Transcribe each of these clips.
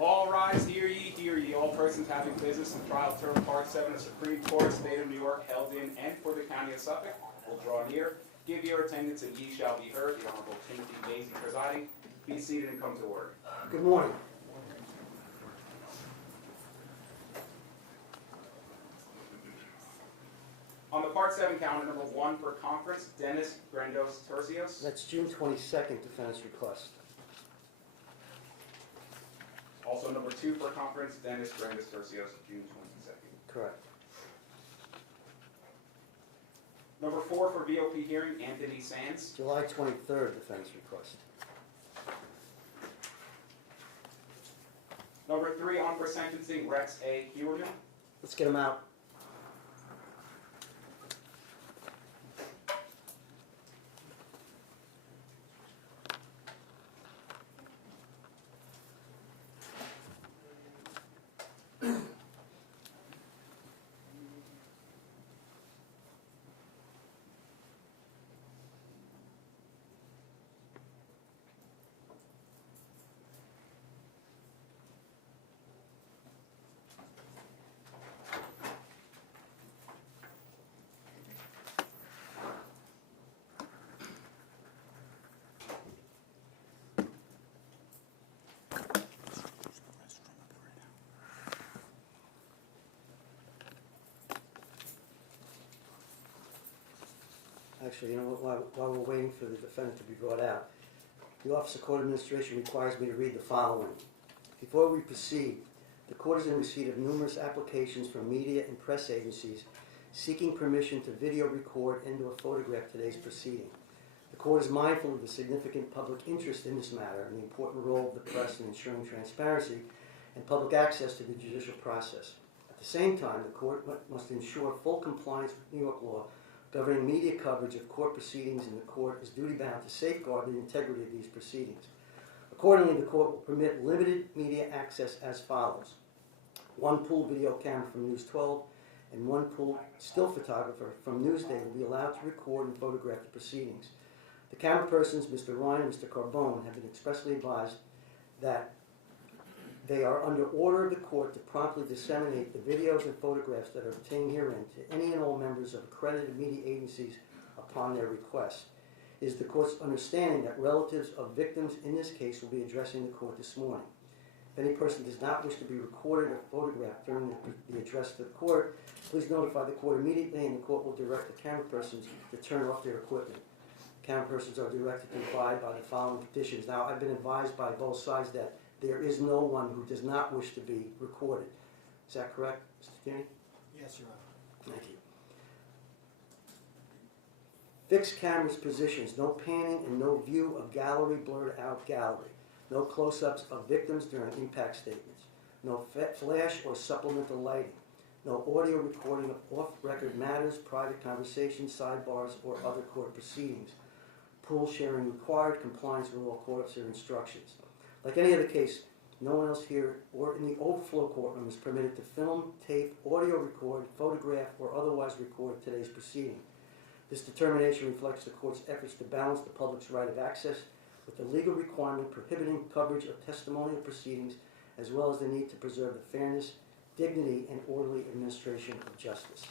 All rise, hear ye, all persons having business in trial term part 7 of Supreme Court, State of New York, held in and for the County of Suffolk, will draw near, give your attendance, and ye shall be heard. The Honorable Timothy Mazie presiding. Be seated and come to order. Good morning. On the part 7 calendar, number 1 for conference, Dennis Grandos Tercios. That's June 22nd defense request. Also number 2 for conference, Dennis Grandos Tercios, June 22nd. Correct. Number 4 for VOP hearing, Anthony Sands. July 23rd defense request. Number 3 on for sentencing, Rex Heuermann. Let's get him out. Actually, you know what, while we're waiting for the defendant to be brought out, the Office of Court Administration requires me to read the following. Before we proceed, the court is in receipt of numerous applications from media and press agencies seeking permission to video record and or photograph today's proceeding. The court is mindful of the significant public interest in this matter and the important role of the press in ensuring transparency and public access to the judicial process. At the same time, the court must ensure full compliance with New York law governing media coverage of court proceedings, and the court is duty-bound to safeguard the integrity of these proceedings. Accordingly, the court will permit limited media access as follows. 1 pool video camera from News 12 and 1 pool still photographer from Newsday will be allowed to record and photograph the proceedings. The camera persons, Mr. Ryan and Mr. Carbone, have been expressly advised that they are under order of the court to promptly disseminate the videos and photographs that are obtained herein to any and all members of accredited media agencies upon their request. It is the court's understanding that relatives of victims in this case will be addressing the court this morning. If any person does not wish to be recorded or photographed during the address to the court, please notify the court immediately, and the court will direct the camera persons to turn off their equipment. Camera persons are directed to abide by the following conditions. Now, I've been advised by both sides that there is no one who does not wish to be recorded. Is that correct, Mr. Tierney? Yes, Your Honor. Thank you. Fixed cameras positions, no panning and no view of gallery, blurred out gallery. No close-ups of victims during impact statements. No flash or supplemental lighting. No audio recording of off-record matters, private conversations, sidebars, or other court proceedings. Pool sharing required, compliance with all court officer instructions. Like any other case, no one else here or in the overflow courtroom is permitted to film, tape, audio record, photograph, or otherwise record today's proceeding. This determination reflects the court's efforts to balance the public's right of access with the legal requirement prohibiting coverage of testimonial proceedings, as well as the need to preserve the fairness, dignity, and orderly administration of justice.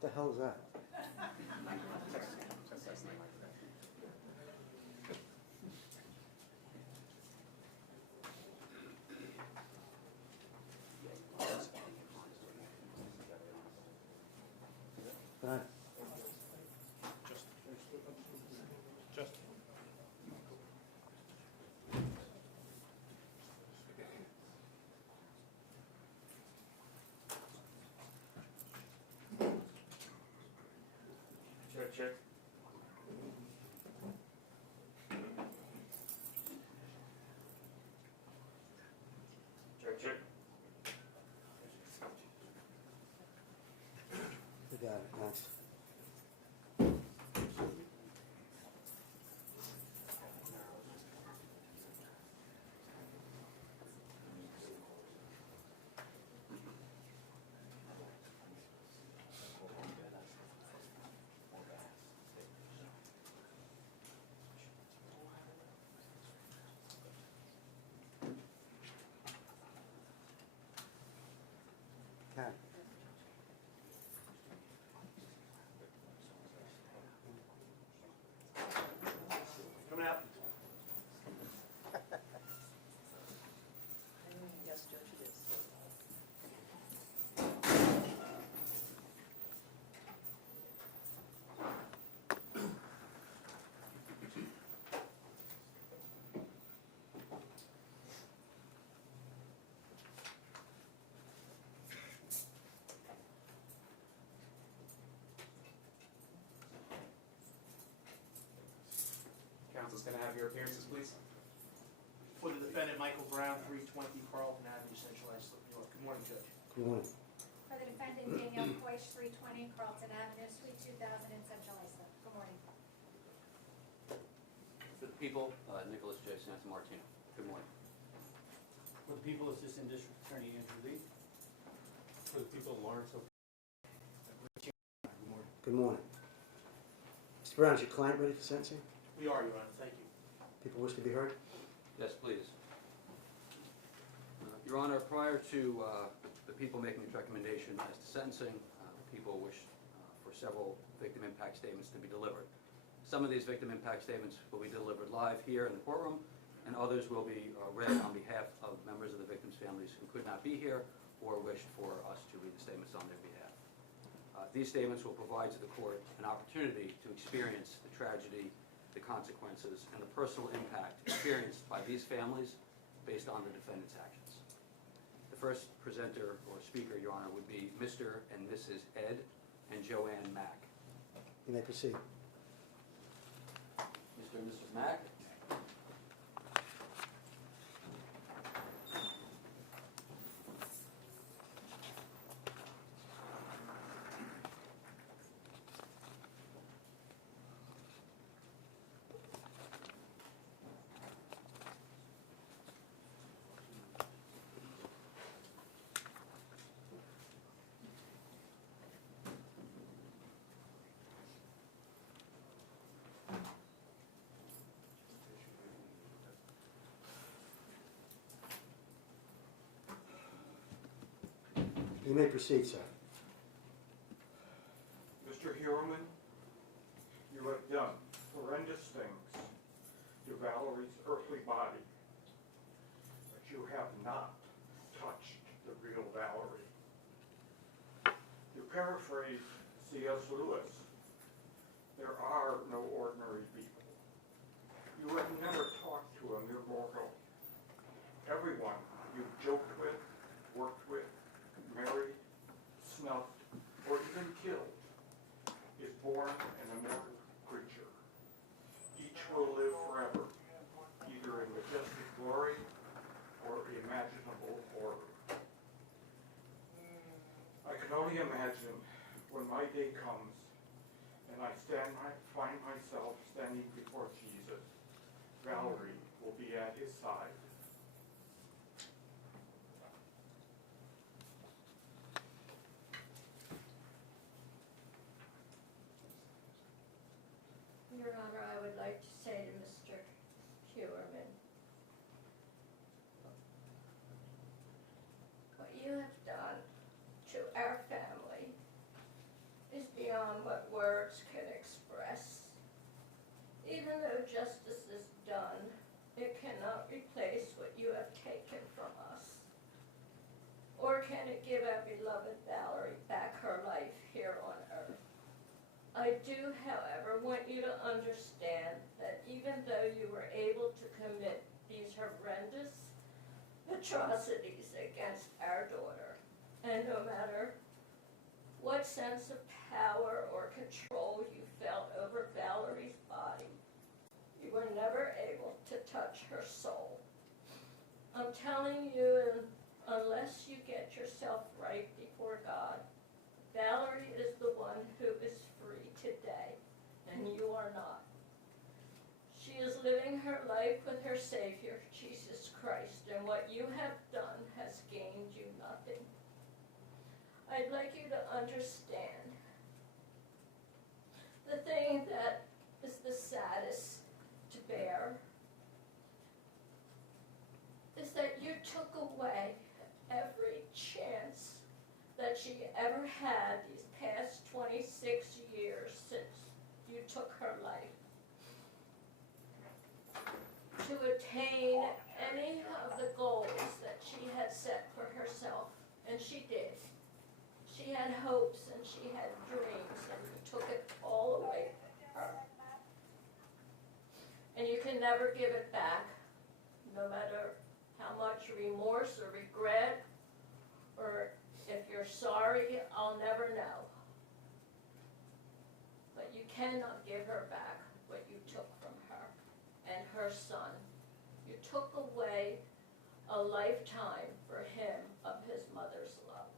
What the hell is that? Go ahead. Check. Can I have your appearances, please? For the defendant, Michael Brown, 320 Carlton Avenue, Central Islip, New York. Good morning, Judge. Good morning. For the defendant, Danielle Coyce, 320 Carlton Avenue, Suite 2000 in Central Islip. Good morning. For the people, Nicholas J. Santamartino. Good morning. For the people, Assistant District Attorney Andrew Lee. For the people, Lawrence O. Good morning. Good morning. Mr. Brown, is your client ready for sentencing? We are, Your Honor. Thank you. People wish to be heard? Yes, please. Your Honor, prior to the people making its recommendation as to sentencing, people wish for several victim impact statements to be delivered. Some of these victim impact statements will be delivered live here in the courtroom, and others will be read on behalf of members of the victims' families who could not be here or wished for us to read the statements on their behalf. These statements will provide to the court an opportunity to experience the tragedy, the consequences, and the personal impact experienced by these families based on the defendant's actions. The first presenter or speaker, Your Honor, would be Mr. and Mrs. Ed and Joanne Mack. You may proceed. Mr. and Mrs. Mack. You may proceed, sir. Mr. Heuermann, you have done horrendous things to Valerie's earthly body, but you have not touched the real Valerie. To paraphrase C.S. Lewis, there are no ordinary people. You have never talked to a mere mortal. Everyone you've joked with, worked with, married, snuffed, or even killed is born an immortal creature. Each will live forever, either in majestic glory or imaginable horror. I can only imagine when my day comes and I find myself standing before Jesus, Valerie will be at his side. Your Honor, I would like to say to Mr. Heuermann, what you have done to our family is beyond what words can express. Even though justice is done, it cannot replace what you have taken from us. Or can it give our beloved Valerie back her life here on earth? I do, however, want you to understand that even though you were able to commit these horrendous atrocities against our daughter, and no matter what sense of power or control you felt over Valerie's body, you were never able to touch her soul. I'm telling you, unless you get yourself right before God, Valerie is the one who is free today, and you are not. She is living her life with her Savior, Jesus Christ, and what you have done has gained you nothing. I'd like you to understand the thing that is the saddest to bear is that you took away every chance that she ever had these past 26 years since you took her life to attain any of the goals that she had set for herself, and she did. She had hopes and she had dreams, and you took it all away from her. And you can never give it back, no matter how much remorse or regret, or if you're sorry, I'll never know. But you cannot give her back what you took from her. And our son. You took away a lifetime for him of his mother's love.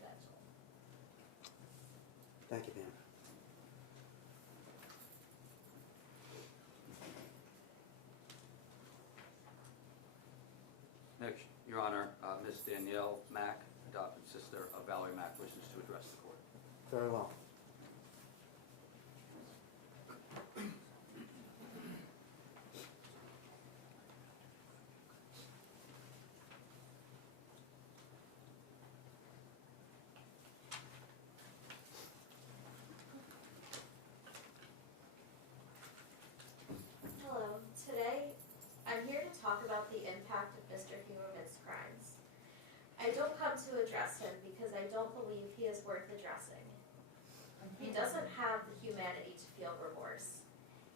That's all. Thank you, ma'am. Next, Your Honor, Ms. Danielle Mack, adopted sister of Valerie Mack, wishes to address the court. Very well. Hello. Today, I'm here to talk about the impact of Mr. Heuermann's crimes. I don't come to address him because I don't believe he is worth addressing. He doesn't have the humanity to feel remorse.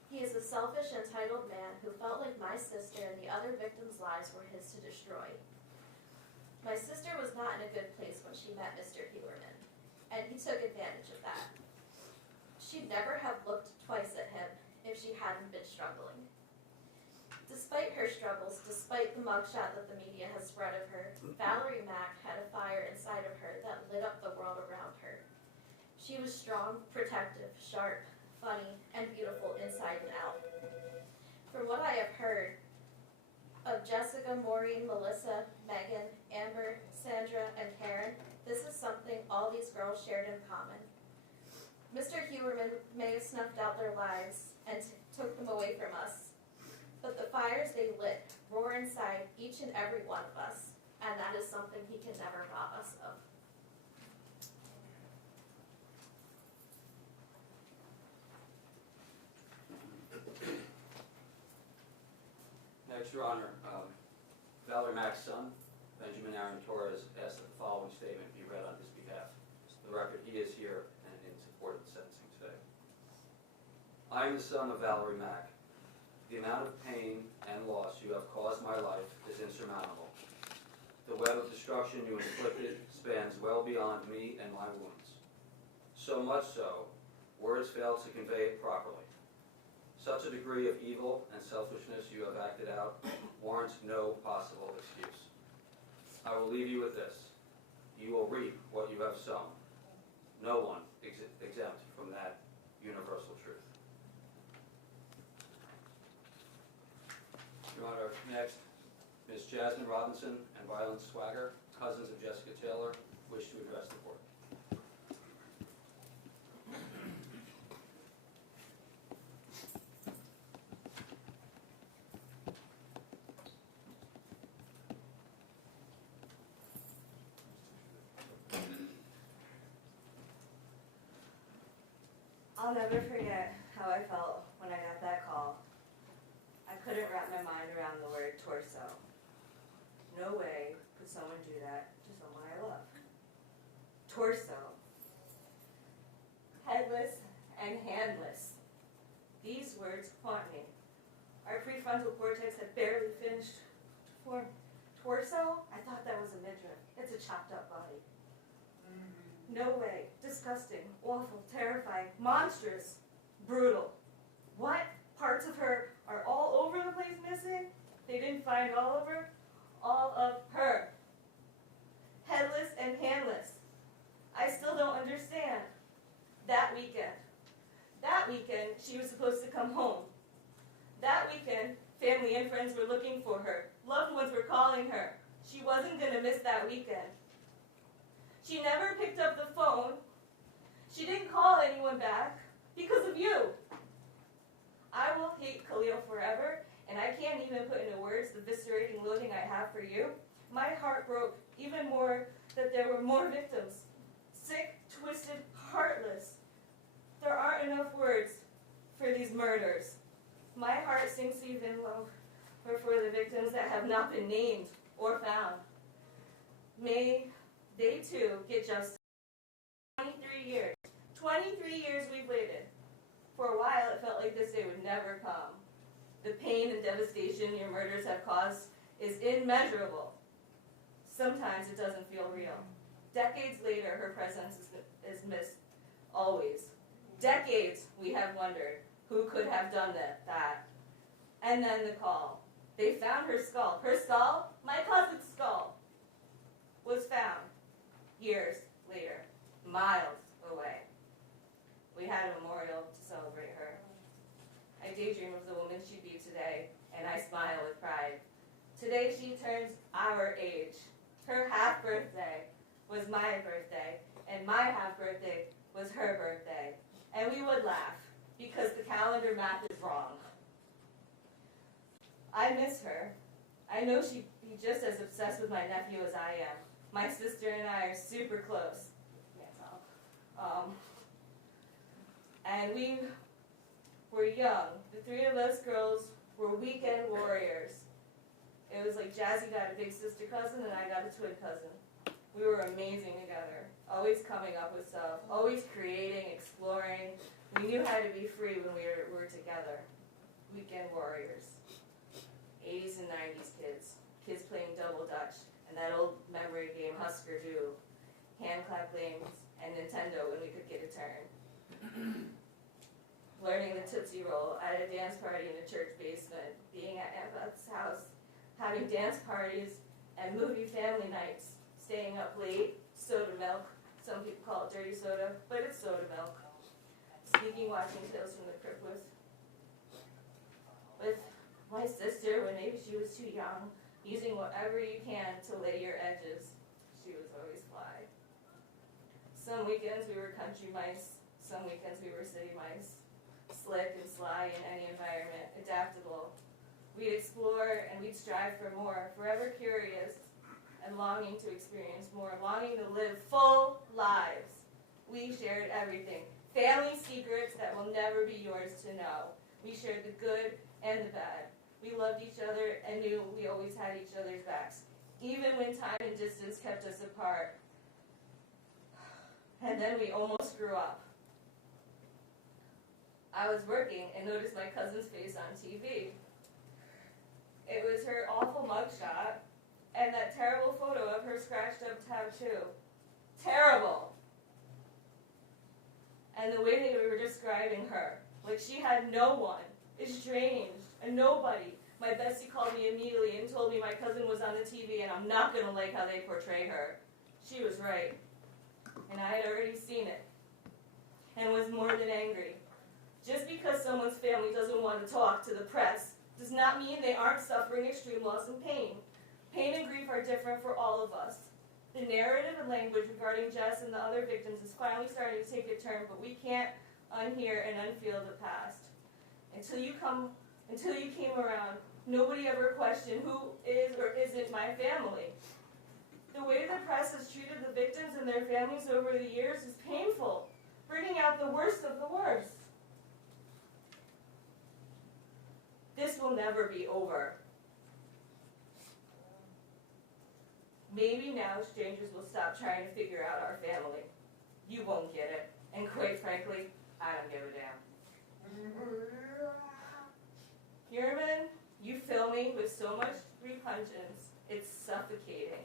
He is a selfish, entitled man who felt like my sister and the other victims' lives were his to destroy. My sister was not in a good place when she met Mr. Heuermann, and he took advantage of that. She'd never have looked twice at him if she hadn't been struggling. Despite her struggles, despite the mugshot that the media has spread of her, Valerie Mack had a fire inside of her that lit up the world around her. She was strong, protective, sharp, funny, and beautiful inside and out. From what I have heard of Jessica, Maureen, Melissa, Megan, Amber, Sandra, and Karen, this is something all these girls shared in common. Mr. Heuermann may have snuffed out their lives and took them away from us, but the fires they lit roar inside each and every one of us, and that is something he can never rob us of. Next, Your Honor, Valerie Mack's son, Benjamin Aaron Torres, asked that the following statement be read on his behalf. For the record, he is here and in support of the sentencing today. I am the son of Valerie Mack. The amount of pain and loss you have caused my life is insurmountable. The web of destruction you inflicted spans well beyond me and my wounds. So much so, words fail to convey it properly. Such a degree of evil and selfishness you have acted out warrants no possible excuse. I will leave you with this. You will reap what you have sown. No one exempt from that universal truth. Your Honor, next, Ms. Jasmine Robinson and Violet Swagger, cousins of Jessica Taylor, wish to address the court. I'll never forget how I felt when I got that call. I couldn't wrap my mind around the word torso. No way could someone do that to someone I love. Torso. Headless and handless. These words haunt me. Our prefrontal cortex had barely finished to form. Torso? I thought that was a midriff. It's a chopped up body. No way. Disgusting, awful, terrifying, monstrous, brutal. What? Parts of her are all over the place missing? They didn't find all of her? All of her. Headless and handless. I still don't understand. That weekend, she was supposed to come home. That weekend, family and friends were looking for her. Loved ones were calling her. She wasn't going to miss that weekend. She never picked up the phone. She didn't call anyone back because of you. I will hate Khalil forever, and I can't even put into words the viscerating loathing I have for you. My heart broke even more that there were more victims. Sick, twisted, heartless. There aren't enough words for these murders. My heart sinks even lower for the victims that have not been named or found. May they too get justice. 23 years. 23 years we've waited. For a while it felt like this day would never come. The pain and devastation your murders have caused is immeasurable. Sometimes it doesn't feel real. Decades later, her presence is missed. Always. Decades we have wondered, who could have done that. And then the call. They found her skull. Her skull, my cousin's skull, was found years later, miles away. We had a memorial to celebrate her. I daydream of the woman she'd be today, and I smile with pride. Today she turns our age. Her half birthday was my birthday, and my half birthday was her birthday. And we would laugh, because the calendar math is wrong. I miss her. I know she'd be just as obsessed with my nephew as I am. My sister and I are super close. Can't tell. And we were young. The three of us girls were weekend warriors. It was like Jazzy got a big sister cousin and I got a twin cousin. We were amazing together, always coming up with stuff, always creating, exploring. We knew how to be free when we were together. Weekend warriors. 80s and 90s kids playing double dutch, and that old memory game Husker Du, hand clap games, and Nintendo when we could get a turn. Learning the Tootsie Roll at a dance party in a church basement, being at Aunt Beth's house, having dance parties and movie family nights, staying up late, soda milk, some people call it dirty soda, but it's soda milk. Speaking, watching Tales from the Crypt with my sister when maybe she was too young, using whatever you can to lay your edges. She was always fly. Some weekends we were country mice, some weekends we were city mice. Slick and sly in any environment, adaptable. We'd explore and we'd strive for more, forever curious and longing to experience more, longing to live full lives. We shared everything. Family secrets that will never be yours to know. We shared the good and the bad. We loved each other and knew we always had each other's backs, even when time and distance kept us apart. And then we almost grew up. I was working and noticed my cousin's face on TV. It was her awful mugshot and that terrible photo of her scratched up tattoo. Terrible. And the way they were describing her, like she had no one, estranged, a nobody. My bestie called me immediately and told me my cousin was on the TV and I'm not going to like how they portray her. She was right. And I had already seen it and was more than angry. Just because someone's family doesn't want to talk to the press does not mean they aren't suffering extreme loss and pain. Pain and grief are different for all of us. The narrative and language regarding Jess and the other victims is finally starting to take a turn, but we can't unhear and unfeel the past. Until you came around, nobody ever questioned who is or isn't my family. The way the press has treated the victims and their families over the years is painful, bringing out the worst of the worst. This will never be over. Maybe now strangers will stop trying to figure out our family. You won't get it. And quite frankly, I don't give a damn. Heuermann, you fill me with so much repugnance, it's suffocating.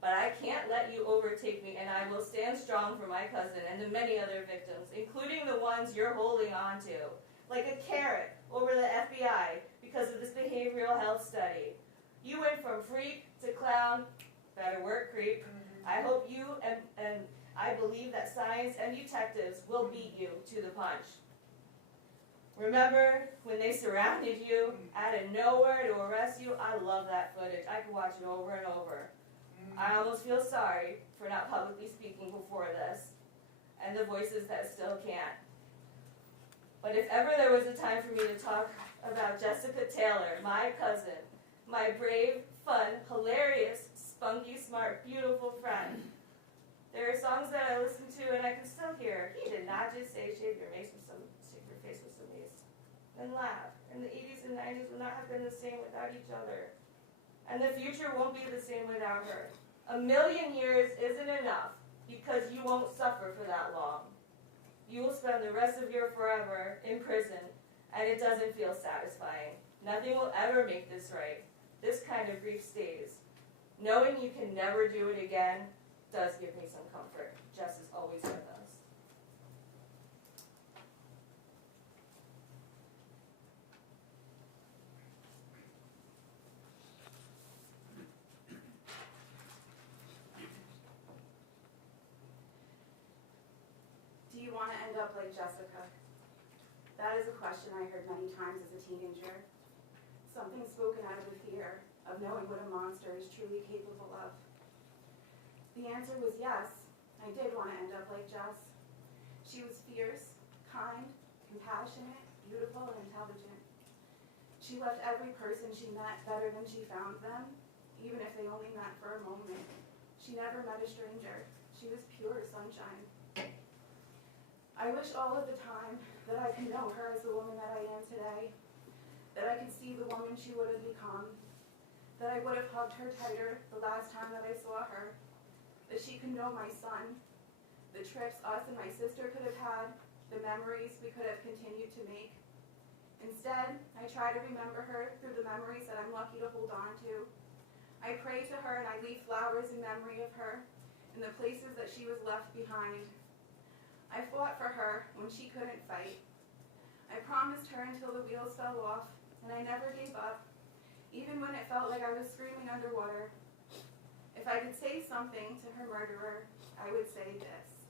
But I can't let you overtake me, and I will stand strong for my cousin and the many other victims, including the ones you're holding on to, like a carrot over the FBI because of this behavioral health study. You went from freak to clown, better work, creep. I hope you and I believe that science and detectives will beat you to the punch. Remember when they surrounded you out of nowhere to arrest you? I love that footage. I could watch it over and over. I almost feel sorry for not publicly speaking before this, and the voices that still can't. But if ever there was a time for me to talk about Jessica Taylor, my cousin, my brave, fun, hilarious, spunky, smart, beautiful friend, there are songs that I listen to and I can still hear. He did not just say shave your face with some mace and laugh. And the 80s and 90s would not have been the same without each other. And the future won't be the same without her. 1,000,000 years isn't enough because you won't suffer for that long. You will spend the rest of your forever in prison, and it doesn't feel satisfying. Nothing will ever make this right. This kind of grief stays. Knowing you can never do it again does give me some comfort. Jess is always with us. like Jessica? That is a question I heard many times as a teenager. Something spoken out of the fear of knowing what a monster is truly capable of. The answer was yes, I did want to end up like Jess. She was fierce, kind, compassionate, beautiful, and intelligent. She left every person she met better than she found them, even if they only met for a moment. She never met a stranger. She was pure sunshine. I wish all of the time that I could know her as the woman that I am today, that I could see the woman she would have become, that I would have hugged her tighter the last time that I saw her, that she could know my son, the trips us and my sister could have had, the memories we could have continued to make. Instead, I try to remember her through the memories that I'm lucky to hold on to. I pray to her and I leave flowers in memory of her in the places that she was left behind. I fought for her when she couldn't fight. I promised her until the wheels fell off, and I never gave up, even when it felt like I was screaming underwater. If I could say something to her murderer, I would say this.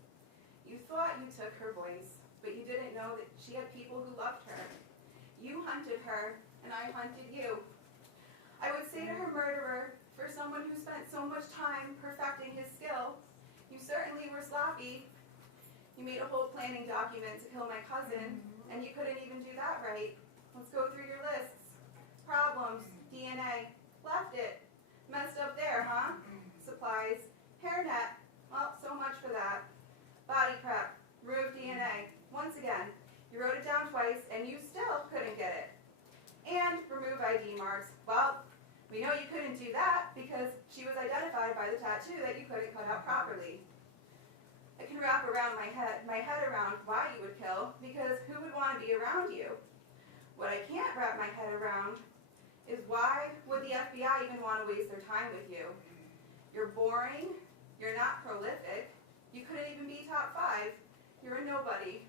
You thought you took her voice, but you didn't know that she had people who loved her. You hunted her, and I hunted you. I would say to her murderer, for someone who spent so much time perfecting his skill, you certainly were sloppy. You made a whole planning document to kill my cousin, and you couldn't even do that right. Let's go through your lists. Problems, DNA, left it. Messed up there, huh? Supplies, hairnet, well, so much for that. Body prep, removed DNA. Once again, you wrote it down twice, and you still couldn't get it. And remove ID marks. Well, we know you couldn't do that because she was identified by the tattoo that you couldn't cut out properly. I can wrap around my head around why you would kill, because who would want to be around you? What I can't wrap my head around is why would the FBI even want to waste their time with you? You're boring, you're not prolific, you couldn't even be top 5, you're a nobody.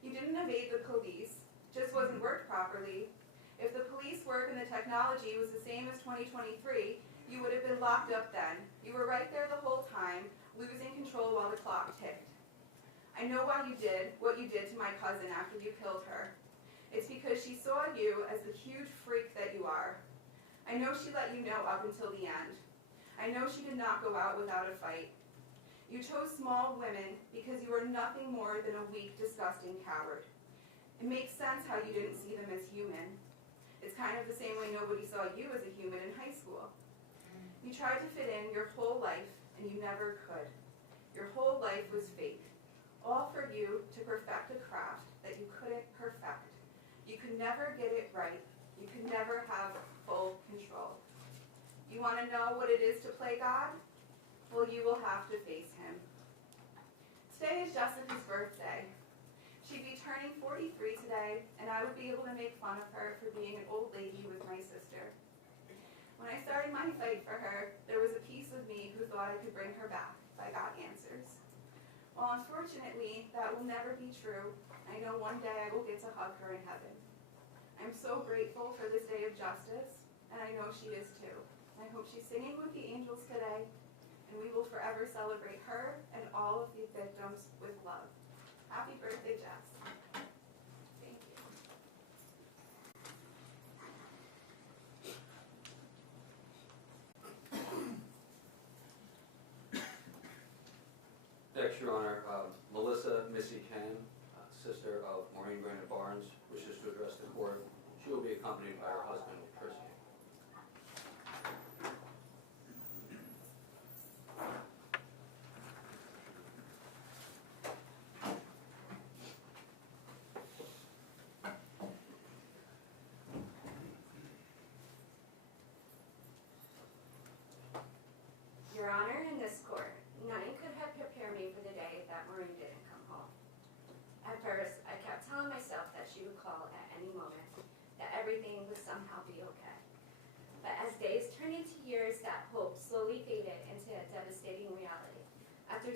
You didn't evade the police, just wasn't worked properly. If the police work and the technology was the same as 2023, you would have been locked up then. You were right there the whole time, losing control while the clock ticked. I know why you did what you did to my cousin after you killed her. It's because she saw you as the huge freak that you are. I know she let you know up until the end. I know she did not go out without a fight. You chose small women because you were nothing more than a weak, disgusting coward. It makes sense how you didn't see them as human. It's kind of the same way nobody saw you as a human in high school. You tried to fit in your whole life, and you never could. Your whole life was fake, all for you to perfect a craft that you couldn't perfect. You could never get it right. You could never have full control. You want to know what it is to play God? Well, you will have to face him. Today is Jessica's birthday. She'd be turning 43 today, and I would be able to make fun of her for being an old lady with my sister. When I started my fight for her, there was a piece of me who thought I could bring her back if I got answers. Well, unfortunately, that will never be true. I know one day I will get to hug her in heaven. I'm so grateful for this day of justice, and I know she is too. I hope she's singing with the angels today, and we will forever celebrate her and all of the victims with love. Happy birthday, Jess. Thank you. Next, Your Honor, Melissa Missy Ken, sister of Maureen Barnes, wishes to address the court. She will be accompanied by her husband, Chris. Your Honor, in this court, nothing could have prepared me for the day that Maureen didn't come home. At first, I kept telling myself that she would call at any moment, that everything would somehow be okay. But as days turned into years, that hope slowly faded into a devastating reality. After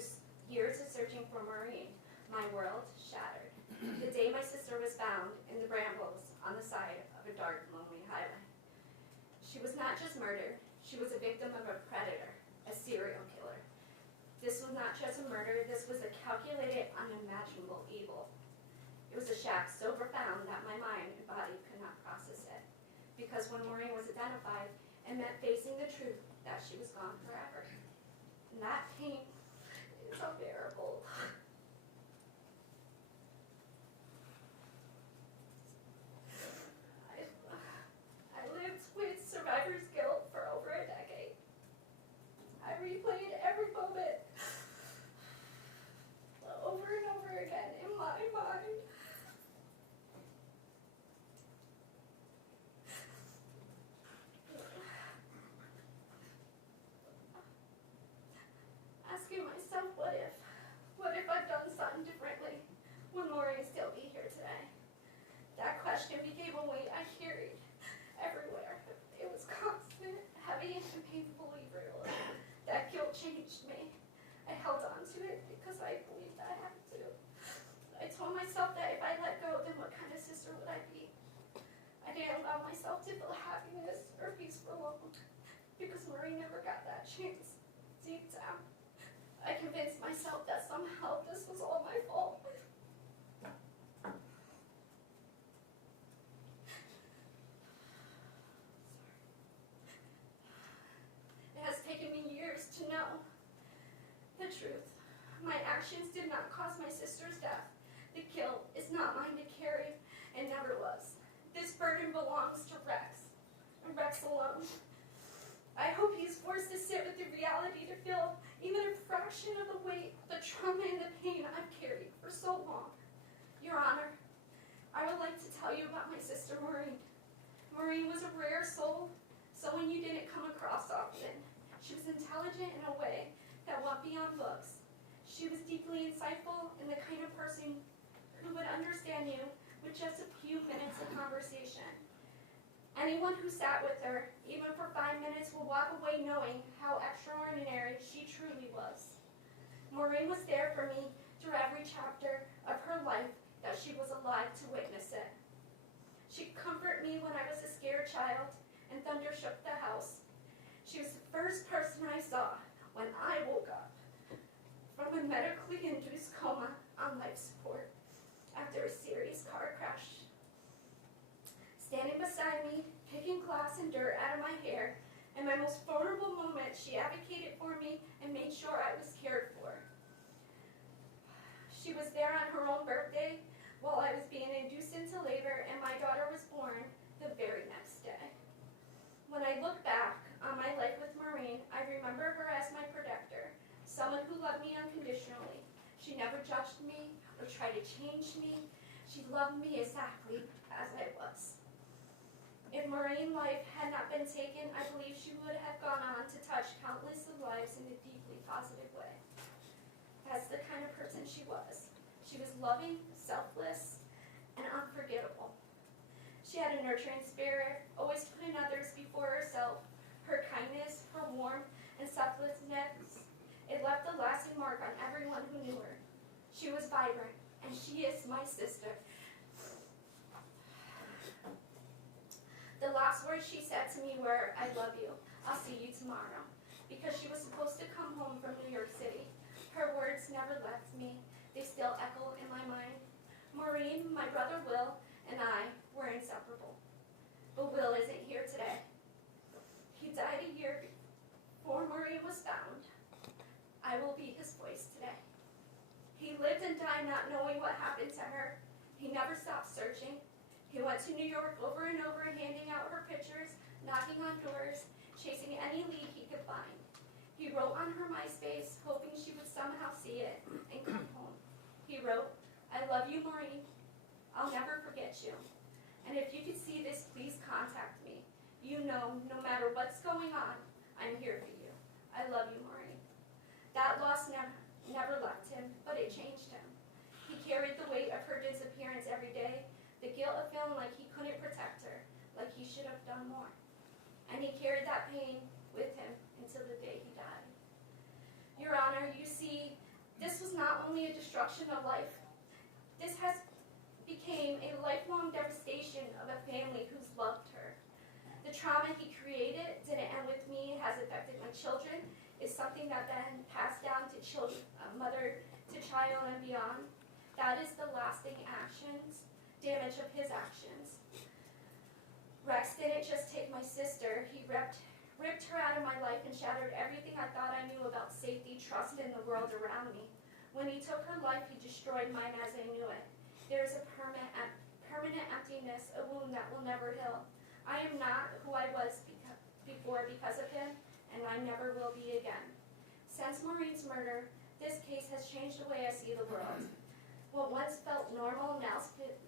years of searching for Maureen, my world shattered. The day my sister was found in the brambles on the side of a dark, lonely highway. She was not just murdered, she was a victim of a predator, a serial killer. This was not just a murder, this was a calculated, unimaginable evil. It was a shock so profound that my mind and body could not process it. Because when Maureen was identified, it meant facing the truth that she was gone forever. And that pain is unbearable. I lived with survivor's guilt for over a decade. I replayed every moment over and over again in my mind. Asking myself, what if? What if I'd done something differently? Would Maureen still be here today? That question became a weight I carried everywhere. It was constant, heavy, and painfully real. That guilt changed me. I held on to it because I believed I had to. I told myself that if I let go, then what kind of sister would I be? I didn't allow myself to feel happiness or peace for long because Maureen never got that chance. Deep down, I convinced myself that somehow this was all my fault. It has taken me years to know the truth. My actions did not cause my sister's death. The guilt is not mine to carry and never was. This burden belongs to Rex, and Rex alone. I hope he's forced to sit with the reality to feel even a fraction of the weight, the trauma, and the pain I've carried for so long. Your Honor, I would like to tell you about my sister Maureen. Maureen was a rare soul, someone you didn't come across often. She was intelligent in a way that went beyond books. She was deeply insightful and the kind of person who would understand you with just a few minutes of conversation. Anyone who sat with her, even for 5 minutes, will walk away knowing how extraordinary she truly was. Maureen was there for me through every chapter of her life that she was alive to witness it. She comforted me when I was a scared child and thunder shook the house. She was the first person I saw when I woke up from a medically induced coma on life support after a serious car crash. Standing beside me, picking glass and dirt out of my hair, in my most vulnerable moment, she advocated for me and made sure I was cared for. She was there on her own birthday while I was being induced into labor and my daughter was born the very next day. When I look back on my life with Maureen, I remember her as my protector, someone who loved me unconditionally. She never judged me or tried to change me. She loved me exactly as I was. If Maureen's life had not been taken, I believe she would have gone on to touch countless of lives in a deeply positive way. That's the kind of person she was. She was loving, selfless, and unforgettable. She had a nurturing spirit, always putting others before herself. Her kindness, her warmth, and selflessness, it left a lasting mark on everyone who knew her. She was vibrant, and she is my sister. The last words she said to me were, "I love you. I'll see you tomorrow," because she was supposed to come home from New York City. Her words never left me. They still echo in my mind. Maureen, my brother Will, and I were inseparable. But Will isn't here today. He died a year before Maureen was found. I will be his voice today. He lived and died not knowing what happened to her. He never stopped searching. He went to New York over and over, handing out her pictures, knocking on doors, chasing any lead he could find. He wrote on her MySpace, hoping she would somehow see it and come home. He wrote, "I love you, Maureen. I'll never forget you. And if you could see this, please contact me. You know, no matter what's going on, I'm here for you. I love you, Maureen." That loss never left him, but it changed him. He carried the weight of her disappearance every day, the guilt of feeling like he couldn't protect her, like he should have done more. And he carried that pain with him until the day he died. Your Honor, you see, this was not only a destruction of life. This has became a lifelong devastation of a family who's loved her. The trauma he created didn't end with me, it has affected my children. It's something that then passed down to children, mother to child and beyond. That is the lasting act damage of his actions. Rex didn't just take my sister, he ripped her out of my life and shattered everything I thought I knew about safety, trust, and the world around me. When he took her life, he destroyed mine as I knew it. There is a permanent emptiness, a wound that will never heal. I am not who I was before because of him, and I never will be again. Since Maureen's murder, this case has changed the way I see the world. What once felt normal now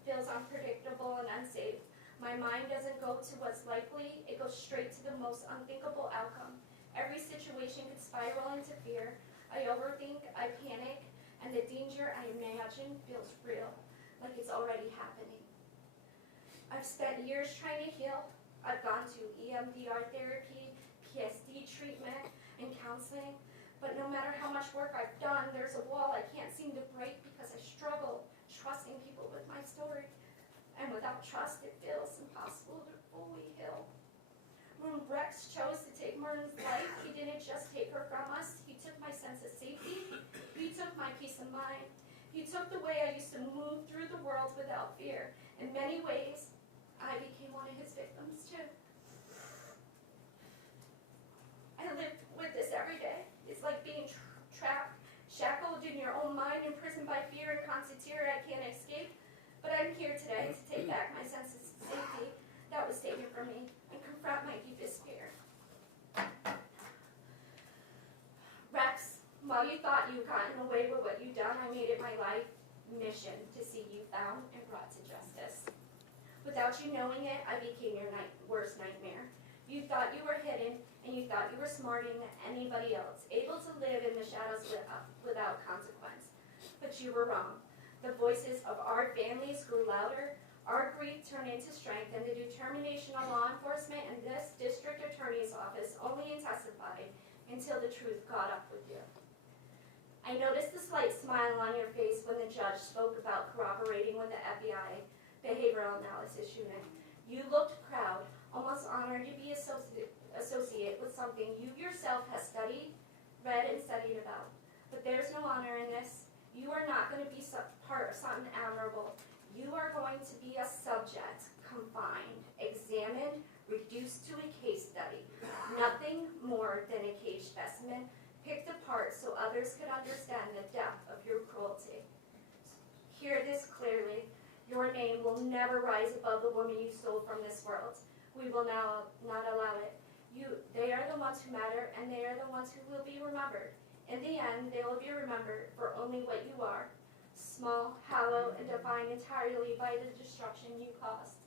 feels unpredictable and unsafe. My mind doesn't go to what's likely, it goes straight to the most unthinkable outcome. Every situation could spiral into fear. I overthink, I panic, and the danger I imagine feels real, like it's already happening. I've spent years trying to heal. I've gone to EMDR therapy, PSD treatment, and counseling, but no matter how much work I've done, there's a wall I can't seem to break because I struggle trusting people with my story. And without trust, it feels impossible to fully heal. When Rex chose to take Maureen's life, he didn't just take her from us. He took my sense of safety. He took my peace of mind. He took the way I used to move through the world without fear. In many ways, I became one of his victims too. I live with this every day. It's like being trapped, shackled in your own mind, imprisoned by fear and constant terror I can't escape. But I'm here today to take back my sense of safety that was taken from me and confront my deepest fear. Rex, while you thought you'd gotten away with what you'd done, I made it my life mission to see you found and brought to justice. Without you knowing it, I became your worst nightmare. You thought you were hidden, and you thought you were smarter than anybody else, able to live in the shadows without consequence. But you were wrong. The voices of our families grew louder, our grief turned into strength, and the determination of law enforcement and this district attorney's office only intensified until the truth caught up with you. I noticed a slight smile on your face when the judge spoke about cooperating with the FBI behavioral analysis unit. You looked proud, almost honored to be associate with something you yourself have studied, read, and studied about. But there's no honor in this. You are not going to be part of something admirable. You are going to be a subject, confined, examined, reduced to a case study. Nothing more than a cage specimen, picked apart so others could understand the depth of your cruelty. Hear this clearly. Your name will never rise above the woman you stole from this world. We will now not allow it. They are the ones who matter, and they are the ones who will be remembered. In the end, they will be remembered for only what you are, small, hollow, and defined entirely by the destruction you caused.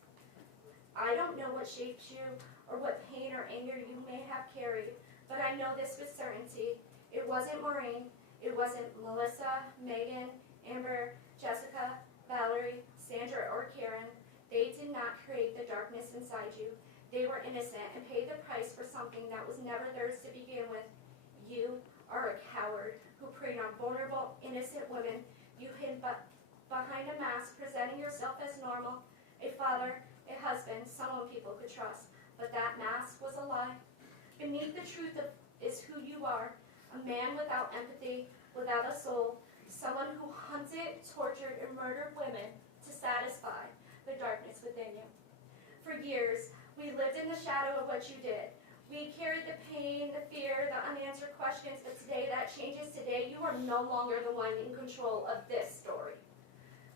I don't know what shaped you or what pain or anger you may have carried, but I know this with certainty. It wasn't Maureen, it wasn't Melissa, Megan, Amber, Jessica, Valerie, Sandra, or Karen. They did not create the darkness inside you. They were innocent and paid the price for something that was never theirs to begin with. You are a coward who preyed on vulnerable, innocent women. You hid behind a mask, presenting yourself as normal, a father, a husband, someone people could trust. But that mask was a lie. Beneath the truth is who you are, a man without empathy, without a soul, someone who hunted, tortured, and murdered women to satisfy the darkness within you. For years, we lived in the shadow of what you did. We carried the pain, the fear, the unanswered questions, but today that changes. Today, you are no longer the one in control of this story.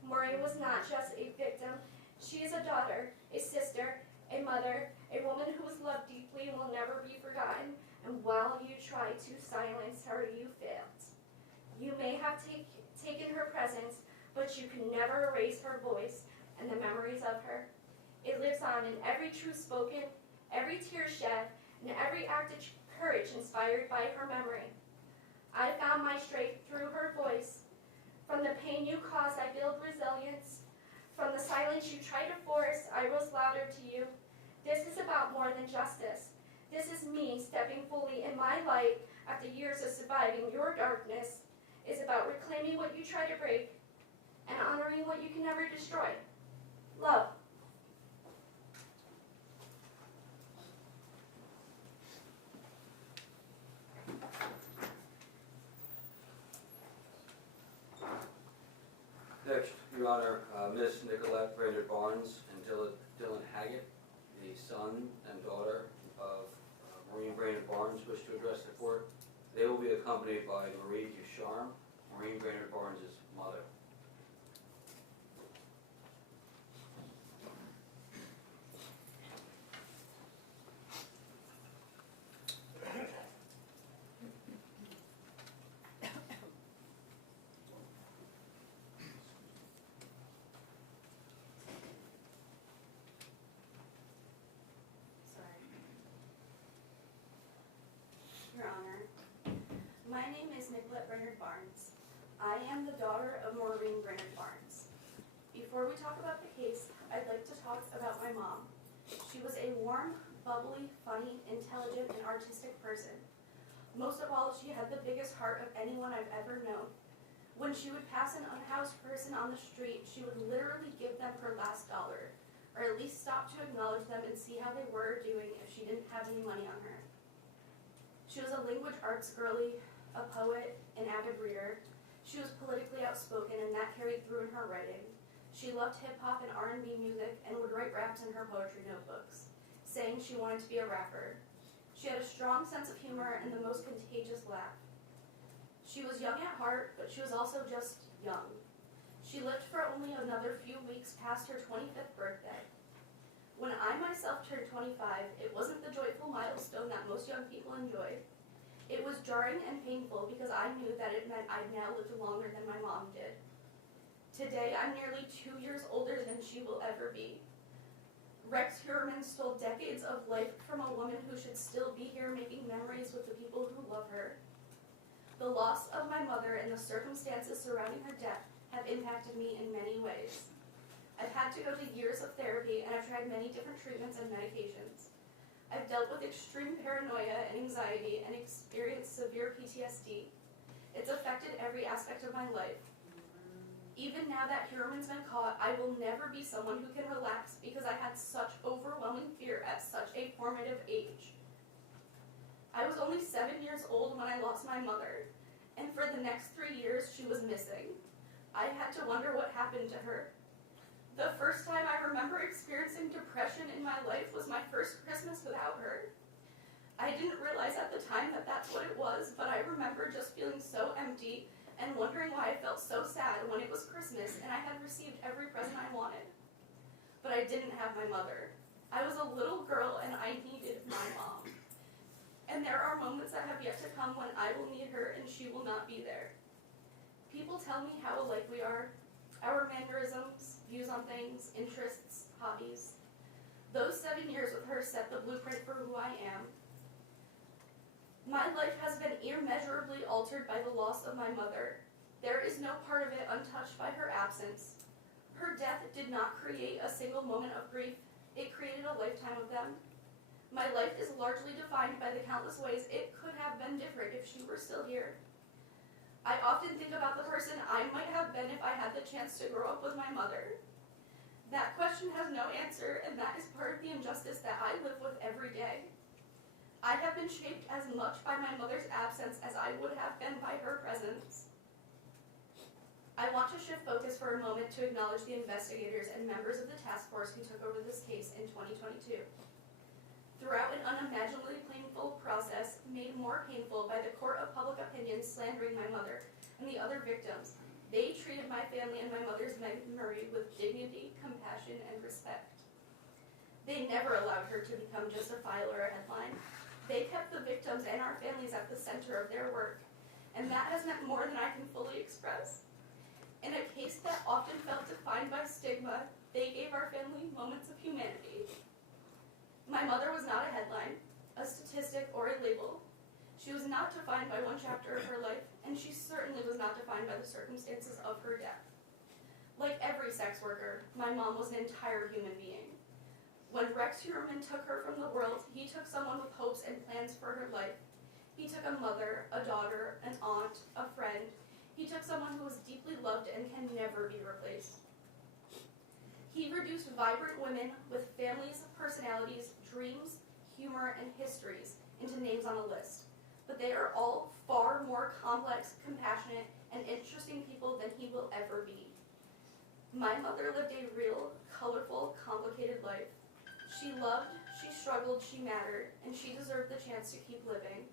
Maureen was not just a victim. She is a daughter, a sister, a mother, a woman who was loved deeply and will never be forgotten. And while you tried to silence her, you failed. You may have taken her presence, but you can never erase her voice and the memories of her. It lives on in every truth spoken, every tear shed, and every act of courage inspired by her memory. I found my strength through her voice. From the pain you caused, I built resilience. From the silence you tried to force, I rose louder to you. This is about more than justice. This is me stepping fully in my light after years of surviving your darkness. It's about reclaiming what you try to break and honoring what you can never destroy. Love. Next, Your Honor, Ms. Nicolette Brainerd Barnes and Dylan Haggett, the son and daughter of Maureen Brainerd Barnes, wish to address the court. They will be accompanied by Marie Ducharme, Maureen Brainerd Barnes' mother. Your Honor, my name is Nicolette Brainerd Barnes. I am the daughter of Maureen Brainerd Barnes. Before we talk about the case, I'd like to talk about my mom. She was a warm, bubbly, funny, intelligent, and artistic person. Most of all, she had the biggest heart of anyone I've ever known. When she would pass an unhoused person on the street, she would literally give them her last dollar, or at least stop to acknowledge them and see how they were doing if she didn't have any money on her. She was a language arts girly, a poet, an avid reader. She was politically outspoken, and that carried through in her writing. She loved hip-hop and R&B music and would write raps in her poetry notebooks, saying she wanted to be a rapper. She had a strong sense of humor and the most contagious laugh. She was young at heart, but she was also just young. She lived for only another few weeks past her 25th birthday. When I myself turned 25, it wasn't the joyful milestone that most young people enjoy. It was jarring and painful because I knew that it meant I'd now lived longer than my mom did. Today, I'm nearly 2 years older than she will ever be. Rex Heuermann stole decades of life from a woman who should still be here making memories with the people who love her. The loss of my mother and the circumstances surrounding her death have impacted me in many ways. I've had to go to years of therapy, and I've tried many different treatments and medications. I've dealt with extreme paranoia and anxiety and experienced severe PTSD. It's affected every aspect of my life. Even now that Heuermann's been caught, I will never be someone who can relax because I had such overwhelming fear at such a formative age. I was only 7 years old when I lost my mother, and for the next 3 years she was missing. I had to wonder what happened to her. The first time I remember experiencing depression in my life was my first Christmas without her. I didn't realize at the time that that's what it was, but I remember just feeling so empty and wondering why I felt so sad when it was Christmas and I had received every present I wanted. But I didn't have my mother. I was a little girl and I needed my mom. And there are moments that have yet to come when I will need her and she will not be there. People tell me how alike we are, our mannerisms, views on things, interests, hobbies. Those 7 years with her set the blueprint for who I am. My life has been immeasurably altered by the loss of my mother. There is no part of it untouched by her absence. Her death did not create a single moment of grief. It created a lifetime of them. My life is largely defined by the countless ways it could have been different if she were still here. I often think about the person I might have been if I had the chance to grow up with my mother. That question has no answer, and that is part of the injustice that I live with every day. I have been shaped as much by my mother's absence as I would have been by her presence. I want to shift focus for a moment to acknowledge the investigators and members of the task force who took over this case in 2022. Throughout an unimaginably painful process, made more painful by the court of public opinion slandering my mother and the other victims, they treated my family and my mother's memory with dignity, compassion, and respect. They never allowed her to become just a file or a headline. They kept the victims and our families at the center of their work, and that has meant more than I can fully express. In a case that often felt defined by stigma, they gave our family moments of humanity. My mother was not a headline, a statistic, or a label. She was not defined by one chapter of her life, and she certainly was not defined by the circumstances of her death. Like every sex worker, my mom was an entire human being. When Rex Heuermann took her from the world, he took someone with hopes and plans for her life. He took a mother, a daughter, an aunt, a friend. He took someone who was deeply loved and can never be replaced. He reduced vibrant women with families, personalities, dreams, humor, and histories into names on a list. But they are all far more complex, compassionate, and interesting people than he will ever be. My mother lived a real, colorful, complicated life. She loved, she struggled, she mattered, and she deserved the chance to keep living.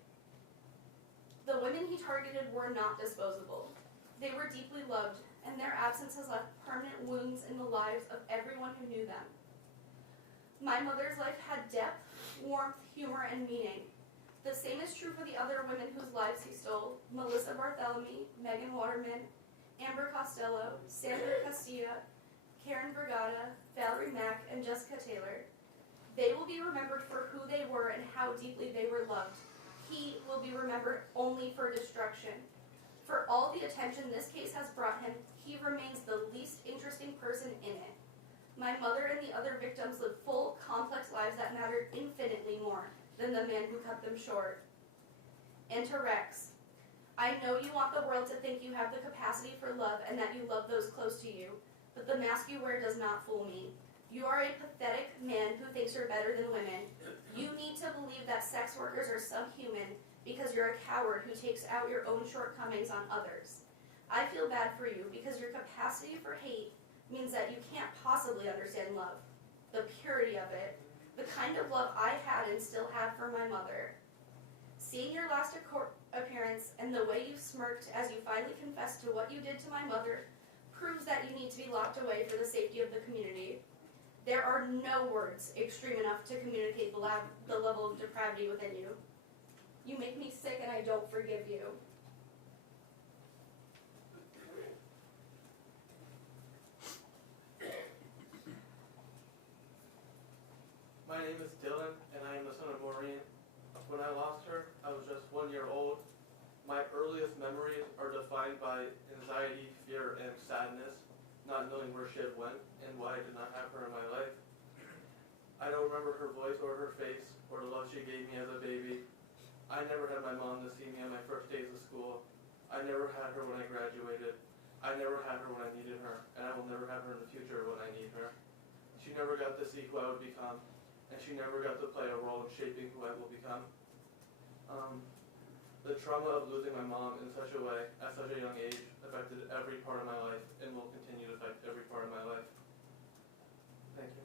The women he targeted were not disposable. They were deeply loved, and their absence has left permanent wounds in the lives of everyone who knew them. My mother's life had depth, warmth, humor, and meaning. The same is true for the other women whose lives he stole: Melissa Barthelemy, Megan Waterman, Amber Costello, Sandra, Costilla, Karen Vergata, Valerie Mack, and Jessica Taylor. They will be remembered for who they were and how deeply they were loved. He will be remembered only for destruction. For all the attention this case has brought him, he remains the least interesting person in it. My mother and the other victims lived full, complex lives that mattered infinitely more than the man who cut them short. And to Rex, I know you want the world to think you have the capacity for love and that you love those close to you, but the mask you wear does not fool me. You are a pathetic man who thinks you're better than women. You need to believe that sex workers are subhuman because you're a coward who takes out your own shortcomings on others. I feel bad for you because your capacity for hate means that you can't possibly understand love, the purity of it, the kind of love I had and still have for my mother. Seeing your last court appearance and the way you smirked as you finally confessed to what you did to my mother proves that you need to be locked away for the safety of the community. There are no words extreme enough to communicate the level of depravity within you. You make me sick and I don't forgive you. My name is Dylan, and I am the son of Maureen. When I lost her, I was just 1 year old. My earliest memories are defined by anxiety, fear, and sadness, not knowing where she had went and why I did not have her in my life. I don't remember her voice or her face or the love she gave me as a baby. I never had my mom to see me on my first days of school. I never had her when I graduated. I never had her when I needed her, and I will never have her in the future when I need her. She never got to see who I would become, and she never got to play a role in shaping who I will become. The trauma of losing my mom in such a way, at such a young age, affected every part of my life and will continue to affect every part of my life. Thank you.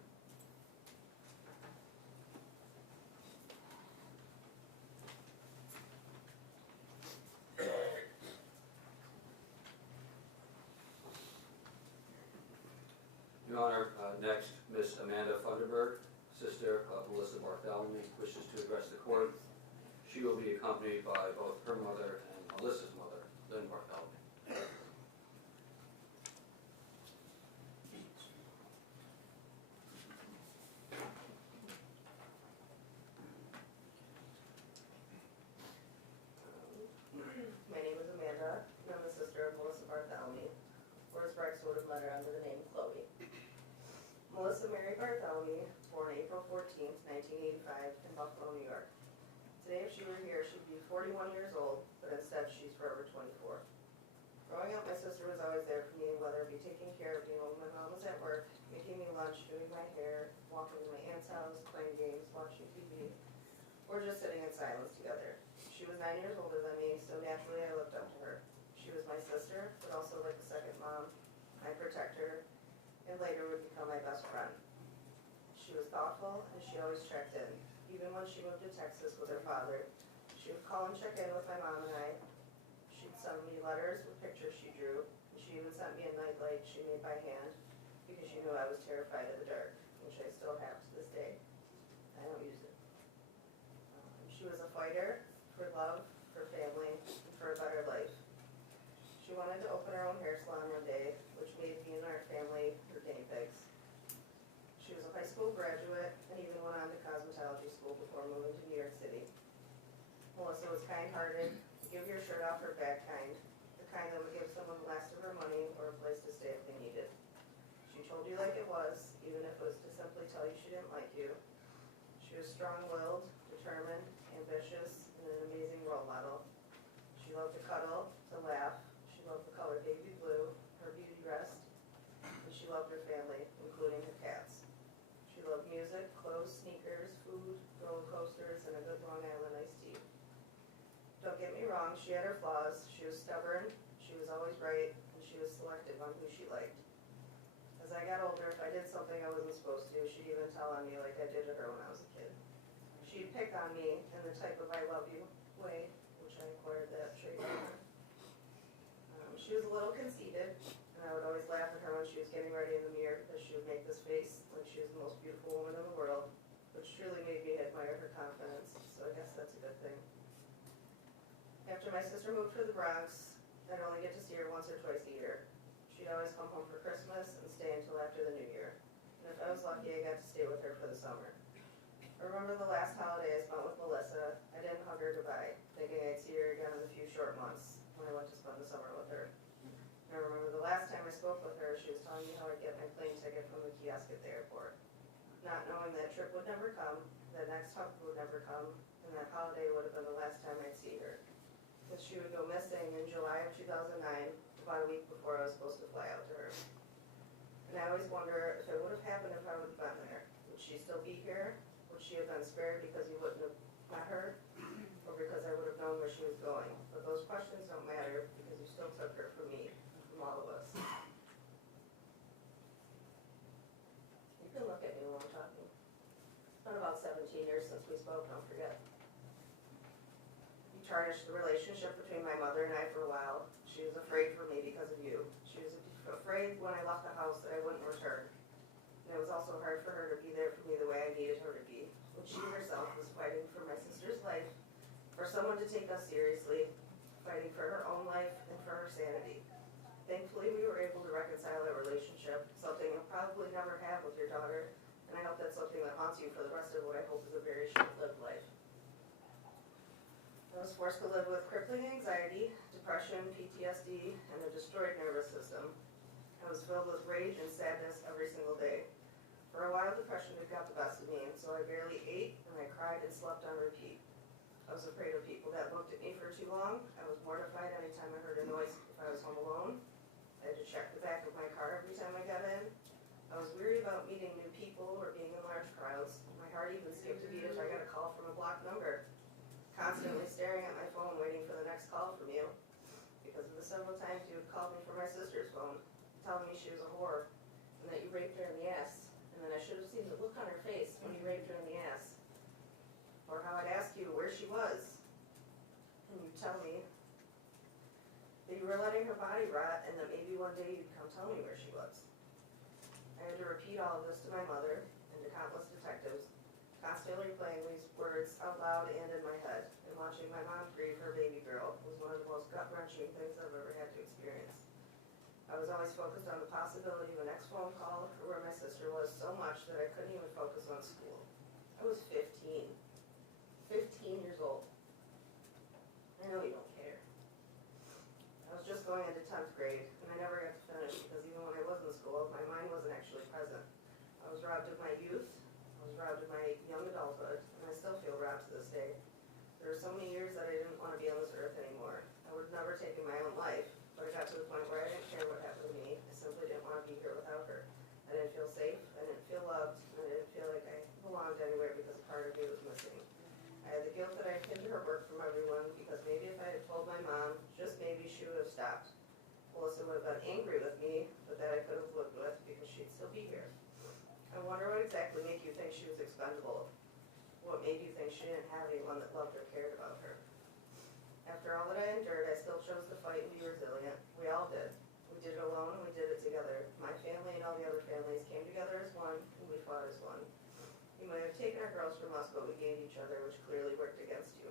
Your Honor, next, Ms. Amanda Funderburg, sister of Melissa Barthelemy, wishes to address the court. She will be accompanied by both her mother and Melissa's mother, Lynn Barthelemy. My name is Amanda, and I'm the sister of Melissa Barthelemy, or as Rex would have met her under the name Chloe. Melissa Mary Barthelemy, born April 14th, 1985, in Buffalo, New York. Today, if she were here, she'd be 41 years old, but instead she's forever 24. Growing up, my sister was always there for me, whether it be taking care of me when my mom was at work, making me lunch, doing my hair, walking to my aunt's house, playing games, watching TV, or just sitting in silence together. She was 9 years older than me, so naturally I looked up to her. She was my sister, but also like a second mom. I protect her, and later would become my best friend. She was thoughtful, and she always checked in. Even when she moved to Texas with her father, she would call and check in with my mom and I. She'd send me letters with pictures she drew, and she even sent me a nightlight she made by hand because she knew I was terrified of the dark, which I still have to this day. I don't use it. She was a fighter for love, for family, and for a better life. She wanted to open her own hair salon one day, which made me and our family her guinea pigs. She was a high school graduate and even went on to cosmetology school before moving to New York City. Melissa was kind-hearted, give your shirt off her back kind, the kind that would give someone the last of her money or a place to stay if they needed. She told you like it was, even if it was to simply tell you she didn't like you. She was strong-willed, determined, ambitious, and an amazing role model. She loved to cuddle, to laugh. She loved the color baby blue, her beauty rest, and she loved her family, including her cats. She loved music, clothes, sneakers, food, roller coasters, and a good Long Island iced tea. Don't get me wrong, she had her flaws. She was stubborn, she was always right, and she was selective on who she liked. I got older, if I did something I wasn't supposed to, she'd even tell on me like I did to her when I was a kid. She'd pick on me in the type of I love you way, which I acquired that trait from her. She was a little conceited, and I would always laugh at her when she was getting ready in the mirror because she would make this face like she was the most beautiful woman in the world, which truly made me admire her confidence, so I guess that's a good thing. After my sister moved to the Bronx, I'd only get to see her once or twice a year. She'd always come home for Christmas and stay until after the New Year. And if I was lucky, I got to stay with her for the summer. I remember the last holiday I spent with Melissa. I didn't hug her goodbye, thinking I'd see her again in a few short months when I went to spend the summer with her. And I remember the last time I spoke with her, she was telling me how I'd get my plane ticket from the kiosk at the airport. Not knowing that trip would never come, that next hug would never come, and that holiday would have been the last time I'd see her. That she would go missing in July of 2009, about a week before I was supposed to fly out to her. And I always wonder if it would have happened if I would have been there. Would she still be here? Would she have been spared because you wouldn't have met her? Or because I would have known where she was going? But those questions don't matter because you still took her from me, from all of us. You can look at me while I'm talking. It's been about 17 years since we spoke, don't forget. You tarnished the relationship between my mother and I for a while. She was afraid for me because of you. She was afraid when I left the house that I wouldn't return. And it was also hard for her to be there for me the way I needed her to be. When she herself was fighting for my sister's life, for someone to take us seriously, fighting for her own life and for her sanity. Thankfully, we were able to reconcile that relationship, something you'll probably never have with your daughter, and I hope that's something that haunts you for the rest of what I hope is a very short-lived life. I was forced to live with crippling anxiety, depression, PTSD, and a destroyed nervous system. I was filled with rage and sadness every single day. For a while, depression had got the best of me, and so I barely ate, and I cried and slept on repeat. I was afraid of people that looked at me for too long. I was mortified anytime I heard a noise if I was home alone. I had to check the back of my car every time I got in. I was weary about meeting new people or being in large crowds. My heart even skipped a beat if I got a call from a blocked number. Constantly staring at my phone waiting for the next call from you. Because of the several times you had called me from my sister's phone, telling me she was a whore, and that you raped her in the ass, and then I should have seen the look on her face when you raped her in the ass. Or how I'd ask you where she was, and you'd tell me that you were letting her body rot, and that maybe one day you'd come tell me where she was. I had to repeat all of this to my mother and to countless detectives, constantly playing these words out loud and in my head, and watching my mom grieve her baby girl was one of the most gut-wrenching things I've ever had to experience. I was always focused on the possibility of a next phone call or where my sister was so much that I couldn't even focus on school. I was 15. 15 years old. I know you don't care. I was just going into 10th grade, and I never got to finish because even when I was in school, my mind wasn't actually present. I was robbed of my youth, I was robbed of my young adulthood, and I still feel robbed to this day. There were so many years that I didn't want to be on this earth anymore. I would have never taken my own life, but I got to the point where I didn't care what happened to me. I simply didn't want to be here without her. I didn't feel safe, I didn't feel loved, and I didn't feel like I belonged anywhere because a part of me was missing. I had the guilt that I hid her work from everyone because maybe if I had told my mom, just maybe she would have stopped. Melissa would have been angry with me, but that I could have lived with because she'd still be here. I wonder what exactly made you think she was expendable. What made you think she didn't have anyone that loved or cared about her? After all that I endured, I still chose to fight and be resilient. We all did. We did it alone and we did it together. My family and all the other families came together as one, and we fought as one. You might have taken our girls from us, but we gained each other, which clearly worked against you.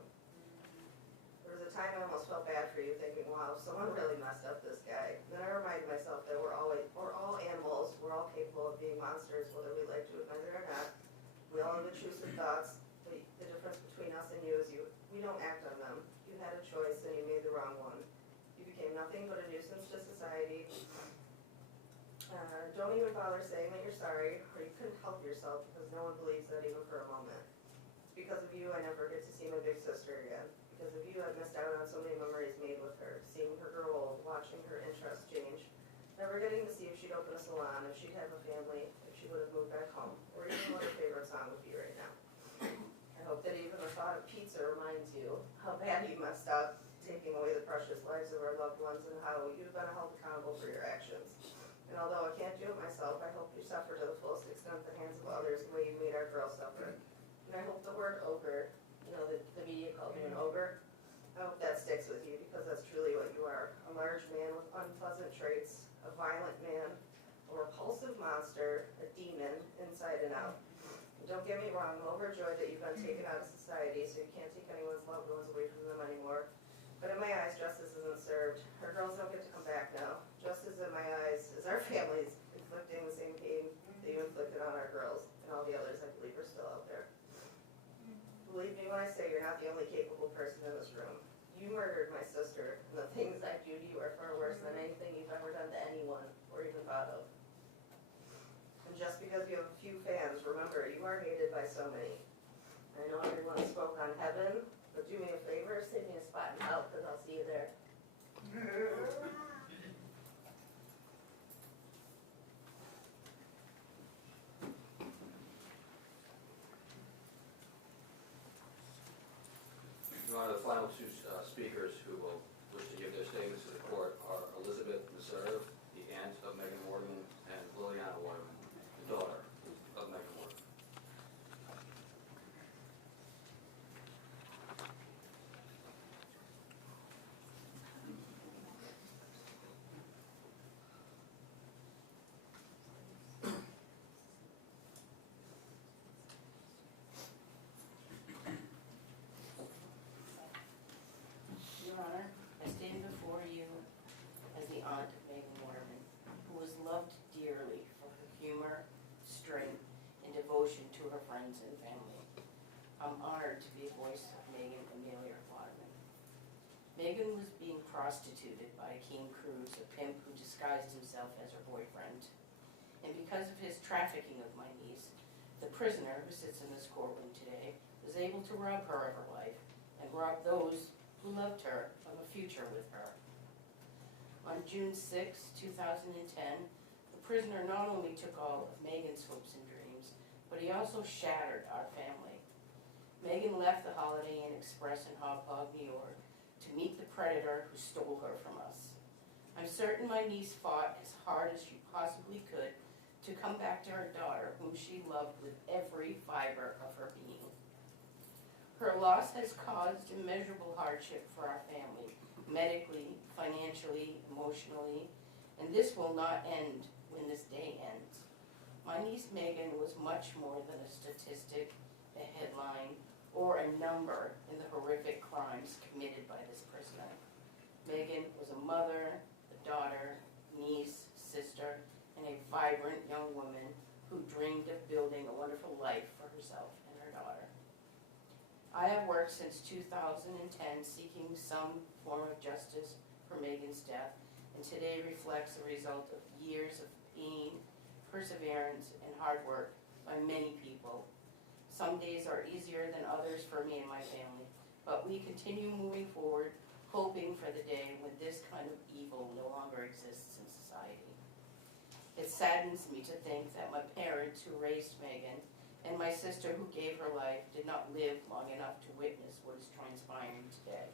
There was a time I almost felt bad for you, thinking, wow, someone really messed up this guy. Then I reminded myself that we're all animals, we're all capable of being monsters, whether we like to admit it or not. We all have intrusive thoughts. The difference between us and you is we don't act on them. You had a choice and you made the wrong one. You became nothing but a nuisance to society. Don't even bother saying that you're sorry, or you couldn't help yourself because no one believes that even for a moment. Because of you, I never get to see my big sister again. Because of you, I've missed out on so many memories made with her, seeing her grow old, watching her interests change, never getting to see if she'd open a salon, if she'd have a family, if she would have moved back home, or even what her favorite song would be right now. I hope that even the thought of pizza reminds you how bad you messed up, taking away the precious lives of our loved ones and how you've been held accountable for your actions. And although I can't do it myself, I hope suffer to the fullest extent at the hands of others the way you made our girls suffer. And I hope the word ogre, the media called you an ogre, I hope that sticks with you because that's truly what you are. A large man with unpleasant traits, a violent man, a repulsive monster, a demon, inside and out. And don't get me wrong, I'm overjoyed that you've been taken out of society so you can't take anyone's loved ones away from them anymore. But in my eyes, justice isn't served. Our girls don't get to come back now. Justice in my eyes is our families inflicting the same pain that you inflicted on our girls and all the others I believe are still out there. Believe me when I say you're not the only capable person in this room. You murdered my sister, and the things I do to you are far worse than anything you've ever done to anyone or even thought of. And just because you have a few fans, remember, you are hated by so many. I know everyone spoke on heaven, but do me a favor, save me a spot in hell, because I'll see you there. Your Honor, the final two speakers who will wish to give their statements to the court are Elizabeth Meserve, the aunt of Megan Waterman, and Liliana Waterman, the daughter of Megan Waterman. Your Honor, I stand before you as the aunt of Megan Waterman, who was loved dearly for her humor, strength, and devotion to her friends and family. I'm honored to be a voice of Megan Amelia Waterman. Megan was being prostituted by Akeem Cruz, a pimp who disguised himself as her boyfriend. And because of his trafficking of my niece, the prisoner who sits in this courtroom today was able to rob her of her life and rob those who loved her of a future with her. On June 6, 2010, the prisoner not only took all of Megan's hopes and dreams, but he also shattered our family. Megan left the Holiday Inn Express in Hauppauge, New York, to meet the predator who stole her from us. I'm certain my niece fought as hard as she possibly could to come back to her daughter, whom she loved with every fiber of her being. Her loss has caused immeasurable hardship for our family, medically, financially, emotionally, and this will not end when this day ends. My niece Megan was much more than a statistic, a headline, or a number in the horrific crimes committed by this prisoner. Megan was a mother, a daughter, niece, sister, and a vibrant young woman who dreamed of building a wonderful life for herself and her daughter. I have worked since 2010 seeking some form of justice for Megan's death, and today reflects the result of years of pain, perseverance, and hard work by many people. Some days are easier than others for me and my family, but we continue moving forward, hoping for the day when this kind of evil no longer exists in society. It saddens me to think that my parents who raised Megan and my sister who gave her life did not live long enough to witness what is transpiring today.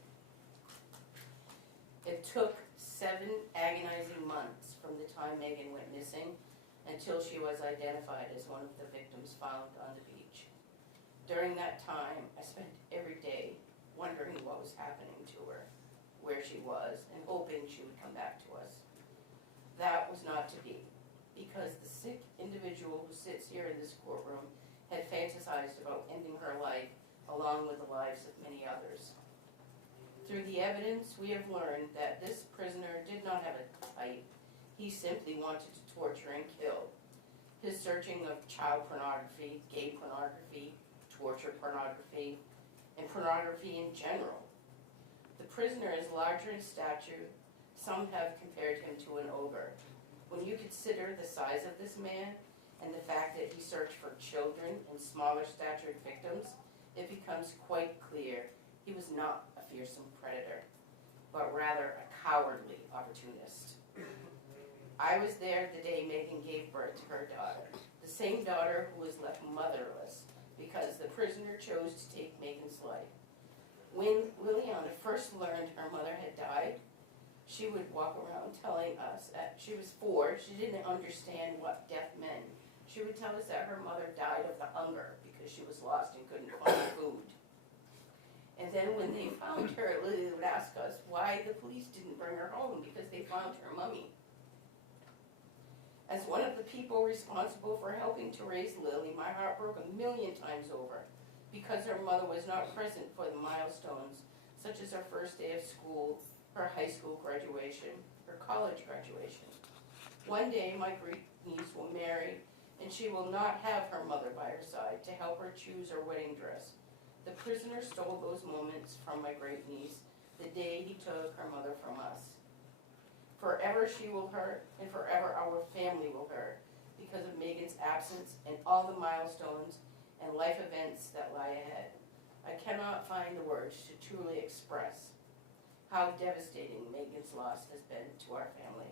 It took 7 agonizing months from the time Megan went missing until she was identified as one of the victims found on the beach. During that time, I spent every day wondering what was happening to her, where she was, and hoping she would come back to us. That was not to be, because the sick individual who sits here in this courtroom had fantasized about ending her life along with the lives of many others. Through the evidence, we have learned that this prisoner did not have a type. He simply wanted to torture and kill. His searching of child pornography, gay pornography, torture pornography, and pornography in general. The prisoner is larger in stature. Some have compared him to an ogre. When you consider the size of this man, and the fact that he searched for children and smaller statured victims, it becomes quite clear he was not a fearsome predator, but rather a cowardly opportunist. I was there the day Megan gave birth to her daughter, the same daughter who was left motherless because the prisoner chose to take Megan's life. When Liliana first learned her mother had died, she would walk around telling us that she was 4, she didn't understand what death meant, She would tell us that her mother died of the hunger because she was lost and couldn't find food. And then when they found her, Lily would ask us why the police didn't bring her home because they found her mummy. As one of the people responsible for helping to raise Lily, my heart broke 1,000,000 times over because her mother was not present for the milestones such as her first day of school, her high school graduation, her college graduation. One day my great niece will marry and she will not have her mother by her side to help her choose her wedding dress. The prisoner stole those moments from my great niece the day he took her mother from us. Forever she will hurt, and forever our family will hurt because of Megan's absence and all the milestones and life events that lie ahead. I cannot find the words to truly express how devastating Megan's loss has been to our family.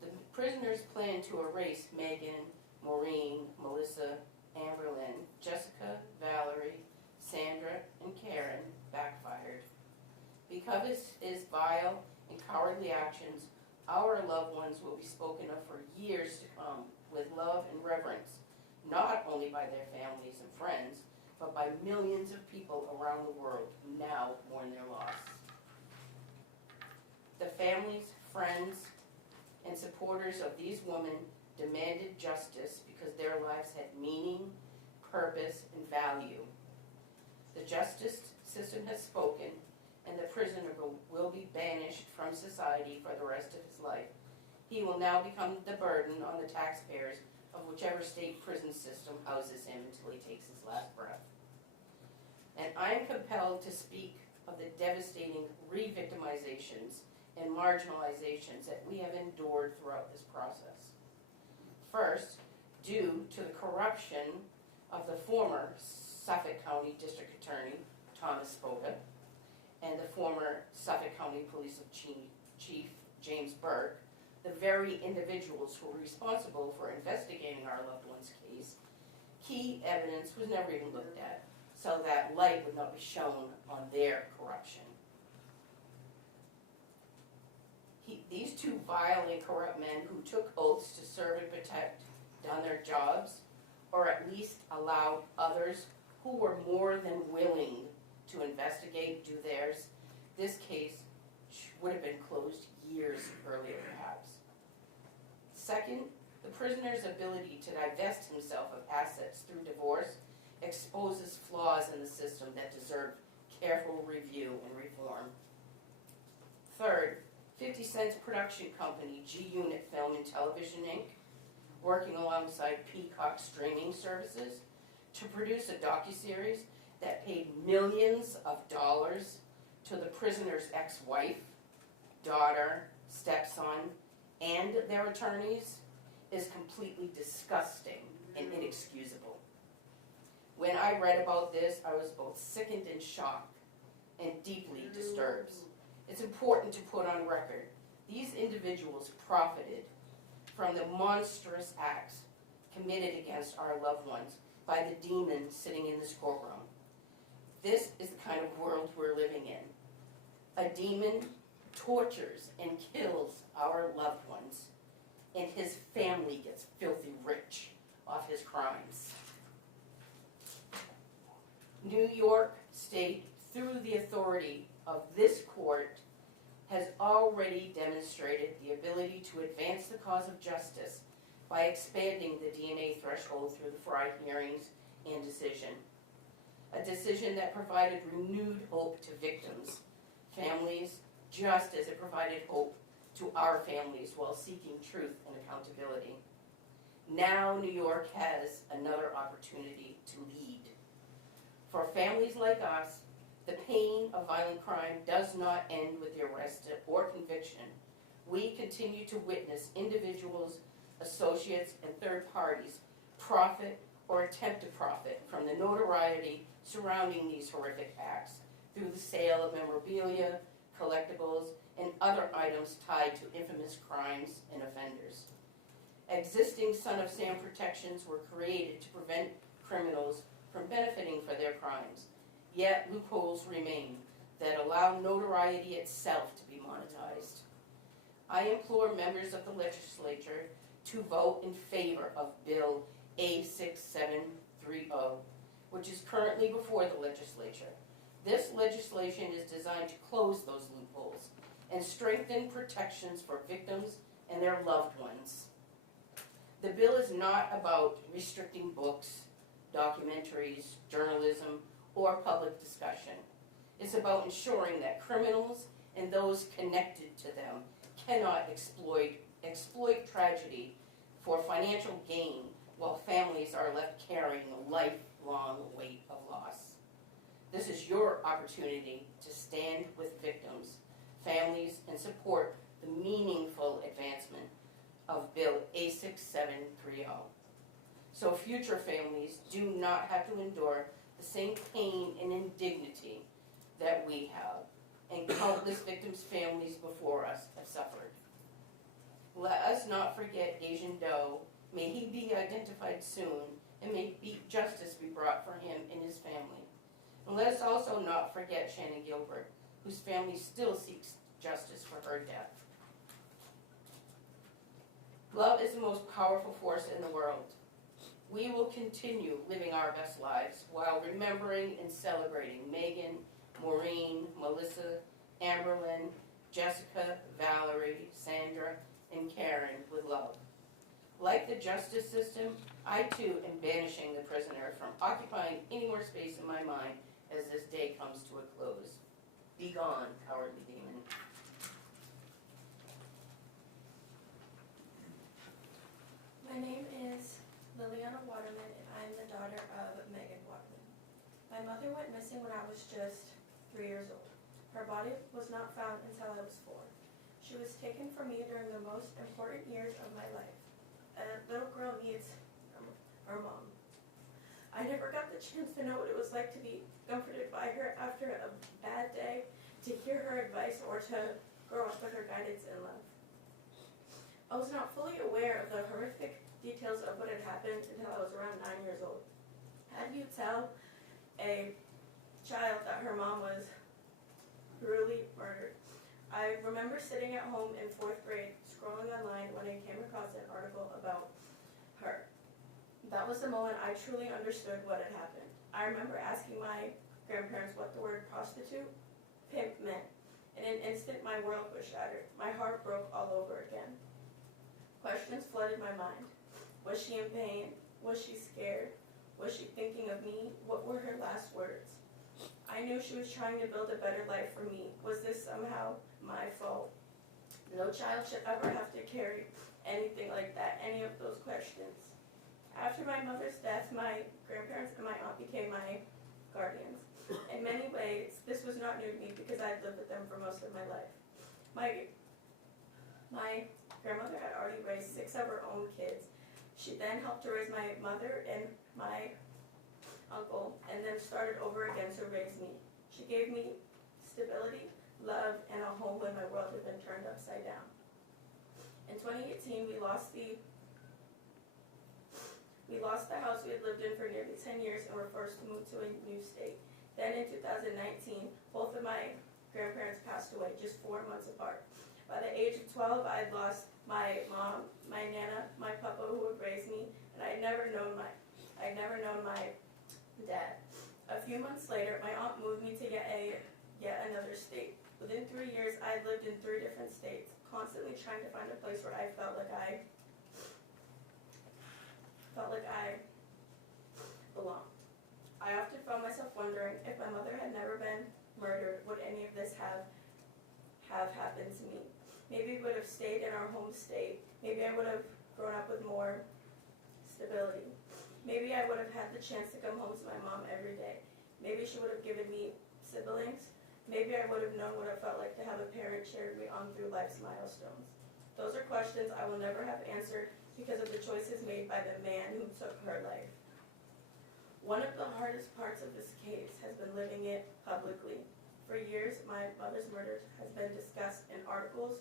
The prisoners plan to erase Megan, Maureen, Melissa, Amberlynn, Jessica, Valerie, Sandra, and Karen backfired. Because his vile and cowardly actions, our loved ones will be spoken of for years to come with love and reverence, not only by their families and friends, but by millions of people around the world who now mourn their loss. The families, friends, and supporters of these women demanded justice because their lives had meaning, purpose, and value. The justice system has spoken, and the prisoner will be banished from society for the rest of his life. He will now become the burden on the taxpayers of whichever state prison system houses him until he takes his last breath. And I am compelled to speak of the devastating re-victimizations and marginalizations that we have endured throughout this process. First, due to the corruption of the former Suffolk County District Attorney, Thomas Spoda, and the former Suffolk County Police Chief, James Burke, the very individuals who were responsible for investigating our loved one's case, key evidence was never even looked at, so that light would not be shown on their corruption. These two vile and corrupt men who took oaths to serve and protect done their jobs, or at least allowed others who were more than willing to investigate do theirs, this case would have been closed years earlier perhaps. Second, the prisoner's ability to divest himself of assets through divorce exposes flaws in the system that deserve careful review and reform. Third, 50 Cent's production company, G-Unit Film and Television Inc., working alongside Peacock streaming services to produce a docuseries that paid millions of dollars to the prisoner's ex-wife, daughter, stepson, and their attorneys is completely disgusting and inexcusable. When I read about this, I was both sickened and shocked and deeply disturbed. It's important to put on record, these individuals profited from the monstrous acts committed against our loved ones by the demon sitting in this courtroom. This is the kind of world we're living in. A demon tortures and kills our loved ones, and his family gets filthy rich off his crimes. New York State, through the authority of this court, has already demonstrated the ability to advance the cause of justice by expanding the DNA threshold through the Frye hearings and decision. A decision that provided renewed hope to victims, families, just as it provided hope to our families while seeking truth and accountability. Now New York has another opportunity to lead. For families like us, the pain of violent crime does not end with the arrest or conviction. We continue to witness individuals, associates, and third parties profit or attempt to profit from the notoriety surrounding these horrific acts through the sale of memorabilia, collectibles, and other items tied to infamous crimes and offenders. Existing Son of Sam protections were created to prevent criminals from benefiting for their crimes. Yet loopholes remain that allow notoriety itself to be monetized. I implore members of the legislature to vote in favor of Bill A6730, which is currently before the legislature. This legislation is designed to close those loopholes and strengthen protections for victims and their loved ones. The bill is not about restricting books, documentaries, journalism, or public discussion. It's about ensuring that criminals and those connected to them cannot exploit tragedy for financial gain while families are left carrying a lifelong weight of loss. This is your opportunity to stand with victims, families, and support the meaningful advancement of Bill A6730. So future families do not have to endure the same pain and indignity that we have and countless victims' families before us have suffered. Let us not forget Asian Doe. May he be identified soon, and may justice be brought for him and his family. And let us also not forget Shannon Gilbert, whose family still seeks justice for her death. Love is the most powerful force in the world. We will continue living our best lives while remembering and celebrating Megan, Maureen, Melissa, Amberlyn, Jessica, Valerie, Sandra, and Karen with love. Like the justice system, I too am banishing the prisoner from occupying any more space in my mind as this day comes to a close. Be gone, cowardly demon. My name is Liliana Waterman, and I am the daughter of Megan Waterman. My mother went missing when I was just 3 years old. Her body was not found until I was 4. She was taken from me during the most important years of my life. A little girl needs her mom. I never got the chance to know what it was like to be comforted by her after a bad day, to hear her advice, or to grow up with her guidance and love. I was not fully aware of the horrific details of what had happened until I was around 9 years old. How do you tell a child that her mom was brutally murdered? I remember sitting at home in 4th grade, scrolling online when I came across an article about her. That was the moment I truly understood what had happened. I remember asking my grandparents what the word prostitute, pimp meant. In an instant, my world was shattered. My heart broke all over again. Questions flooded my mind. Was she in pain? Was she scared? Was she thinking of me? What were her last words? I knew she was trying to build a better life for me. Was this somehow my fault? No child should ever have to carry anything like that, any of those questions. After my mother's death, my grandparents and my aunt became my guardians. In many ways, this was not new to me because I had lived with them for most of my life. My grandmother had already raised 6 of her own kids. She then helped to raise my mother and my uncle, and then started over again to raise me. She gave me stability, love, and a home when my world had been turned upside down. In 2018, we lost the house we had lived in for nearly 10 years and were forced to move to a new state. Then in 2019, both of my grandparents passed away, just 4 months apart. By the age of 12, I had lost my mom, my nana, my papa who would raise me, and I'd never known my dad. A few months later, my aunt moved me to yet another state. Within 3 years, I had lived in 3 different states, constantly trying to find a place where I felt like I belonged. I often found myself wondering if my mother had never been murdered, would any of this have happened to me? Maybe we would have stayed in our home state. Maybe I would have grown up with more stability. Maybe I would have had the chance to come home to my mom every day. Maybe she would have given me siblings. Maybe I would have known what it felt like to have a parent cheer me on through life's milestones. Those are questions I will never have answered because of the choices made by the man who took her life. One of the hardest parts of this case has been living it publicly. For years, my mother's murder has been discussed in articles,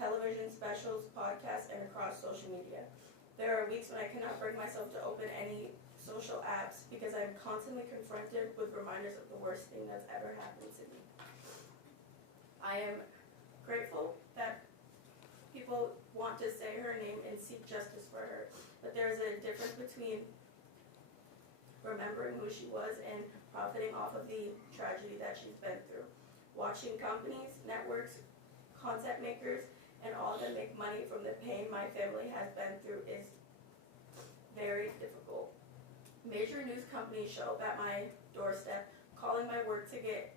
television specials, podcasts, and across social media. There are weeks when I cannot bring myself to open any social apps because I am constantly confronted with reminders of the worst thing that's ever happened to me. I am grateful that people want to say her name and seek justice for her, but there's a difference between remembering who she was and profiting off of the tragedy that she's been through. Watching companies, networks, content makers, and all of them make money from the pain my family has been through is very difficult. Major news companies show up at my doorstep, calling my work to get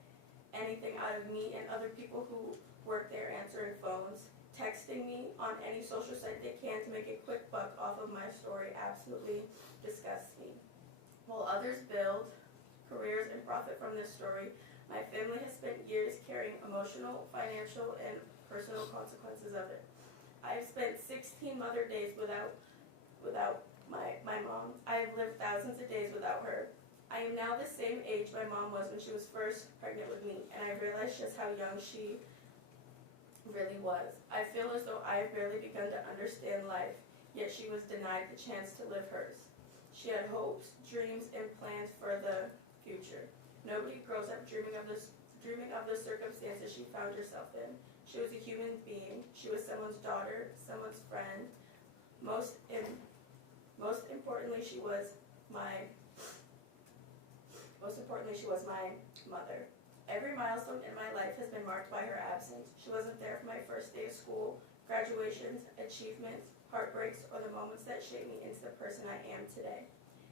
anything out of me and other people who work there, answering phones, texting me on any social site they can to make a quick buck off of my story absolutely disgusts me. While others build careers and profit from this story, my family has spent years carrying emotional, financial, and personal consequences of it. I have spent 16 mother days without my mom. I have lived thousands of days without her. I am now the same age my mom was when she was first pregnant with me, and I realized just how young she really was. I feel as though I have barely begun to understand life, yet she was denied the chance to live hers. She had hopes, dreams, and plans for the future. Nobody grows up dreaming of the circumstances she found herself in. She was a human being. She was someone's daughter, someone's friend. Most importantly, she was my mother. Every milestone in my life has been marked by her absence. She wasn't there for my first day of school, graduations, achievements, heartbreaks, or the moments that shaped me into the person I am today.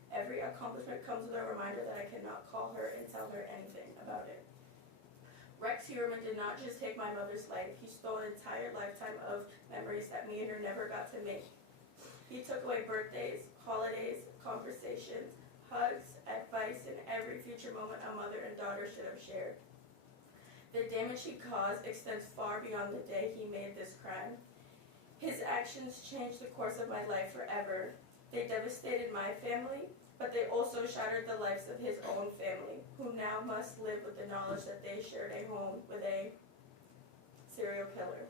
Every accomplishment comes with a reminder that I cannot call her and tell her anything about it. Rex Heuermann did not just take my mother's life, he stole an entire lifetime of memories that me and her never got to make. He took away birthdays, holidays, conversations, hugs, advice, and every future moment a mother and daughter should have shared. The damage he caused extends far beyond the day he made this crime. His actions changed the course of my life forever. They devastated my family, but they also shattered the lives of his own family, who now must live with the knowledge that they shared a home with a serial killer.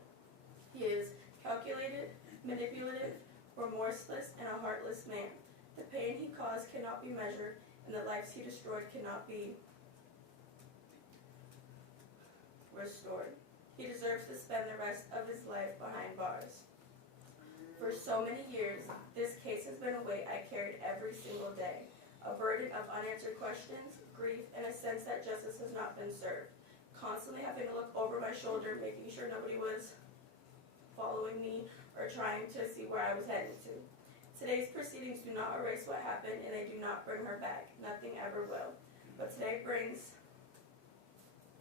He is calculated, manipulative, remorseless, and a heartless man. The pain he caused cannot be measured, and the lives he destroyed cannot be restored. He deserves to spend the rest of his life behind bars. For so many years, this case has been a weight I carried every single day, a burden of unanswered questions, grief, and a sense that justice has not been served. Constantly having to look over my shoulder, making sure nobody was following me or trying to see where I was heading to. Today's proceedings do not erase what happened, and they do not bring her back. Nothing ever will. But today brings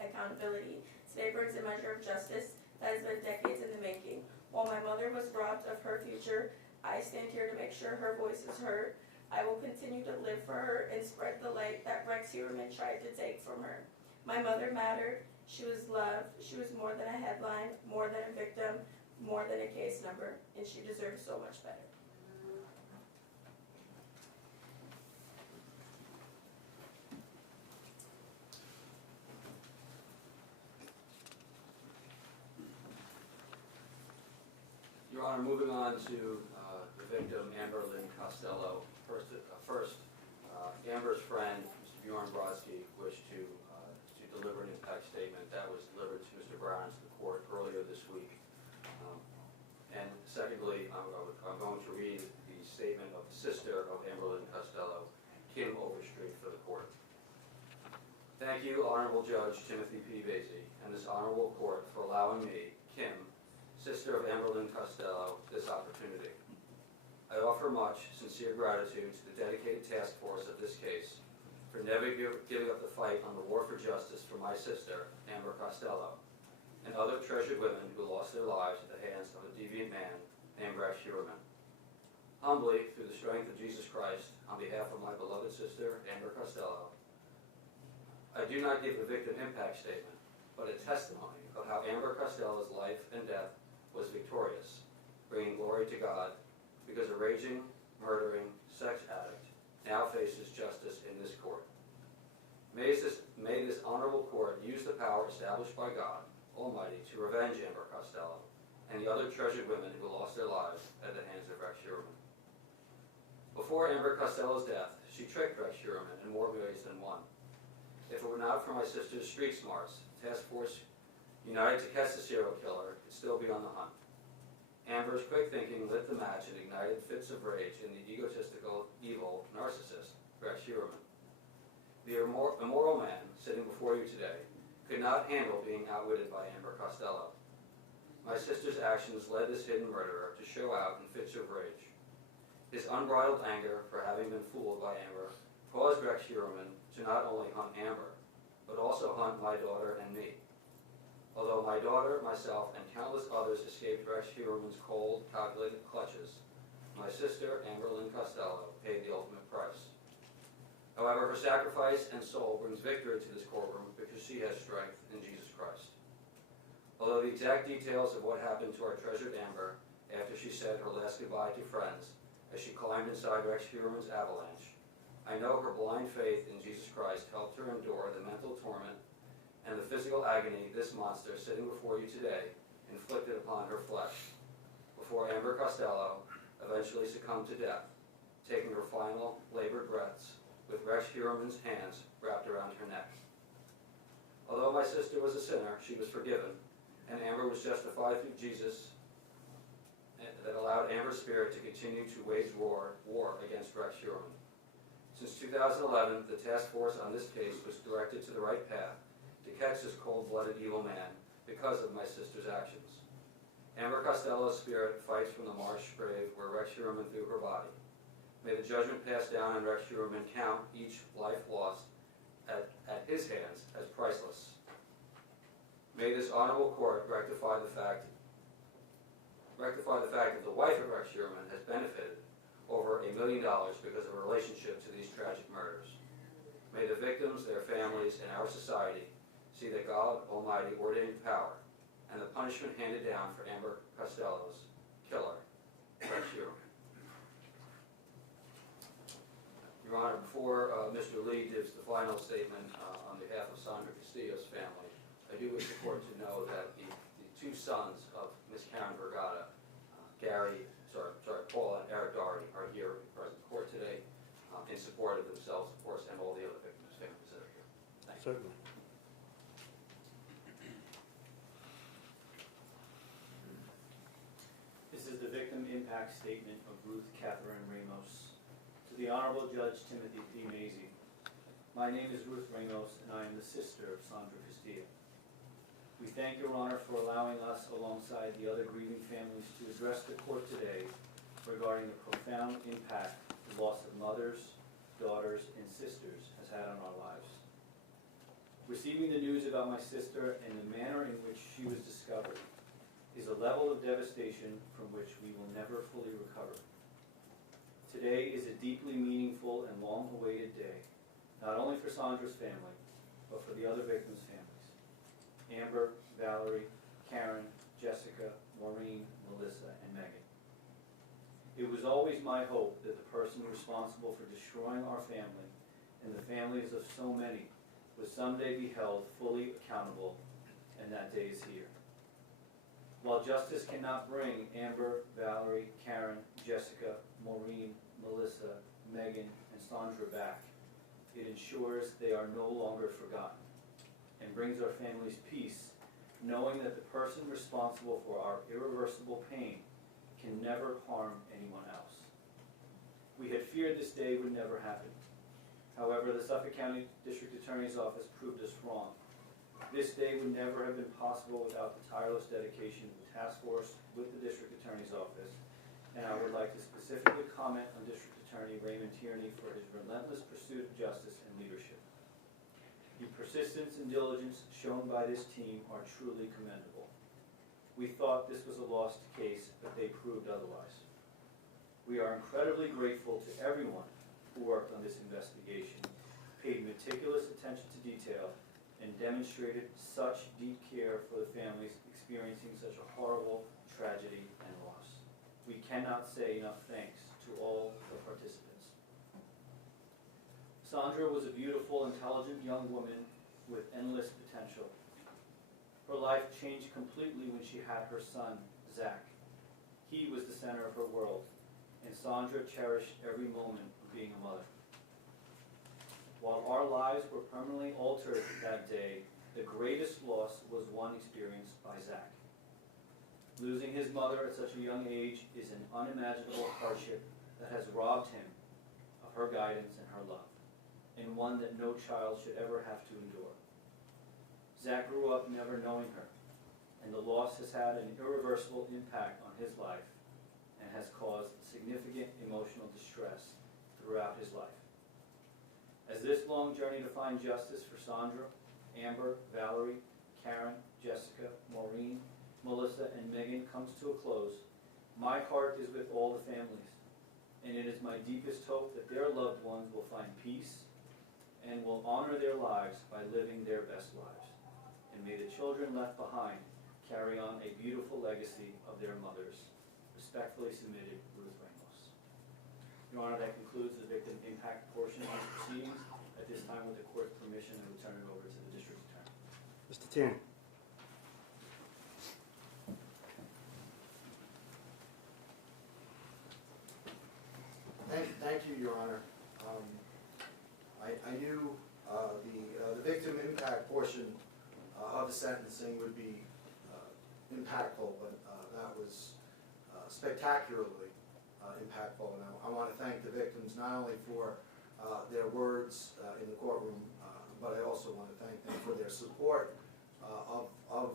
accountability. Today brings a measure of justice that has been decades in the making. While my mother was robbed of her future, I stand here to make sure her voice is heard. I will continue to live for her and spread the light that Rex Heuermann tried to take from her. My mother mattered. She was loved. She was more than a headline, more than a victim, more than a case number, and she deserves so much better. Your Honor, moving on to the victim, Amber Lynn Costello. First, Amber's friend, Mr. Bjorn Brodsky, wished to deliver an impact statement. That was delivered to Mr. Brown to the court earlier this week. And secondly, I'm going to read the statement of the sister of Amber Lynn Costello, Kim Overstreet, for the court. Thank you, Honorable Judge Timothy P. Vasey, and this honorable court for allowing me, Kim, sister of Amber Lynn Costello, this opportunity. I offer much sincere gratitude to the dedicated task force of this case for never giving up the fight on the war for justice for my sister, Amber Costello, and other treasured women who lost their lives at the hands of a deviant man named Rex Heuermann. Humbly, through the strength of Jesus Christ, on behalf of my beloved sister, Amber Costello, I do not give a victim impact statement, but a testimony of how Amber Costello's life and death was victorious, bringing glory to God, because a raging, murdering sex addict now faces justice in this court. May this honorable court use the power established by God Almighty to revenge Amber Costello and the other treasured women who lost their lives at the hands of Rex Heuermann. Before Amber Costello's death, she tricked Rex Heuermann in more ways than one. If it were not for my sister's street smarts, Task Force United to catch the serial killer could still be on the hunt. Amber's quick thinking lit the match and ignited fits of rage in the egotistical, evil narcissist, Rex Heuermann. The immoral man sitting before you today could not handle being outwitted by Amber Costello. My sister's actions led this hidden murderer to show out in fits of rage. His unbridled anger for having been fooled by Amber caused Rex Heuermann to not only hunt Amber, but also hunt my daughter and me. Although my daughter, myself, and countless others escaped Rex Heuermann's cold, calculated clutches, my sister, Amber Lynn Costello, paid the ultimate price. However, her sacrifice and soul brings victory to this courtroom because she has strength in Jesus Christ. Although the exact details of what happened to our treasured Amber after she said her last goodbye to friends as she climbed inside Rex Heuermann's avalanche, I know her blind faith in Jesus Christ helped her endure the mental torment and the physical agony this monster sitting before you today inflicted upon her flesh, before Amber Costello eventually succumbed to death, taking her final labored breaths with Rex Heuermann's hands wrapped around her neck. Although my sister was a sinner, she was forgiven, and Amber was justified through Jesus that allowed Amber's spirit to continue to wage war against Rex Heuermann. Since 2011, the task force on this case was directed to the right path to catch this cold-blooded evil man because of my sister's actions. Amber Costello's spirit fights from the marsh grave where Rex Heuermann threw her body. May the judgment passed down on Rex Heuermann count each life lost at his hands as priceless. May this honorable court rectify the fact that the wife of Rex Heuermann has benefited over $1 million because of a relationship to these tragic murders. May the victims, their families, and our society see that God Almighty ordained power and the punishment handed down for Amber Costello's killer, Rex Heuermann. Your Honor, before Mr. Lee gives the final statement on behalf of Sandra Costilla's family, I do wish the court to know that the two sons of Miss Karen Vergata, Paul and Eric Doherty, are here in present court today in support of themselves, of course, and all the other victims' families that are here. Thank you. Certainly. This is the victim impact statement of Ruth Catherine Ramos. To the Honorable Judge Timothy P. Mazie, my name is Ruth Ramos, and I am the sister of Sandra Costilla. We thank Your Honor for allowing us, alongside the other grieving families, to address the court today regarding the profound impact the loss of mothers, daughters, and sisters has had on our lives. Receiving the news about my sister and the manner in which she was discovered is a level of devastation from which we will never fully recover. Today is a deeply meaningful and long-awaited day, not only for Sandra's family, but for the other victims' families: Amber, Valerie, Karen, Jessica, Maureen, Melissa, and Megan. It was always my hope that the person responsible for destroying our family and the families of so many would someday be held fully accountable, and that day is here. While justice cannot bring Amber, Valerie, Karen, Jessica, Maureen, Melissa, Megan, and Sandra back, it ensures they are no longer forgotten and brings our families peace, knowing that the person responsible for our irreversible pain can never harm anyone else. We had feared this day would never happen. However, the Suffolk County District Attorney's Office proved us wrong. This day would never have been possible without the tireless dedication of the task force with the District Attorney's Office, and I would like to specifically comment on District Attorney Raymond Tierney for his relentless pursuit of justice and leadership. The persistence and diligence shown by this team are truly commendable. We thought this was a lost case, but they proved otherwise. We are incredibly grateful to everyone who worked on this investigation, paid meticulous attention to detail, and demonstrated such deep care for the families experiencing such a horrible tragedy and loss. We cannot say enough thanks to all the participants. Sandra was a beautiful, intelligent young woman with endless potential. Her life changed completely when she had her son, Zach. He was the center of her world, and Sandra cherished every moment of being a mother. While our lives were permanently altered that day, the greatest loss was one experienced by Zach. Losing his mother at such a young age is an unimaginable hardship that has robbed him of her guidance and her love, and one that no child should ever have to endure. Zach grew up never knowing her, and the loss has had an irreversible impact on his life and has caused significant emotional distress throughout his life. As this long journey to find justice for Sandra, Amber, Valerie, Karen, Jessica, Maureen, Melissa, and Megan comes to a close, my heart is with all the families, and it is my deepest hope that their loved ones will find peace and will honor their lives by living their best lives. And may the children left behind carry on a beautiful legacy of their mothers. Respectfully submitted, Ruth Ramos. Your Honor, that concludes the victim impact portion of the proceedings. At this time, with the court's permission, I will turn it over to the district attorney. Mr. Tierney. Thank you, Your Honor. I knew the victim impact portion of the sentencing would be impactful, but that was spectacularly impactful. And I want to thank the victims not only for their words in the courtroom, but I also want to thank them for their support of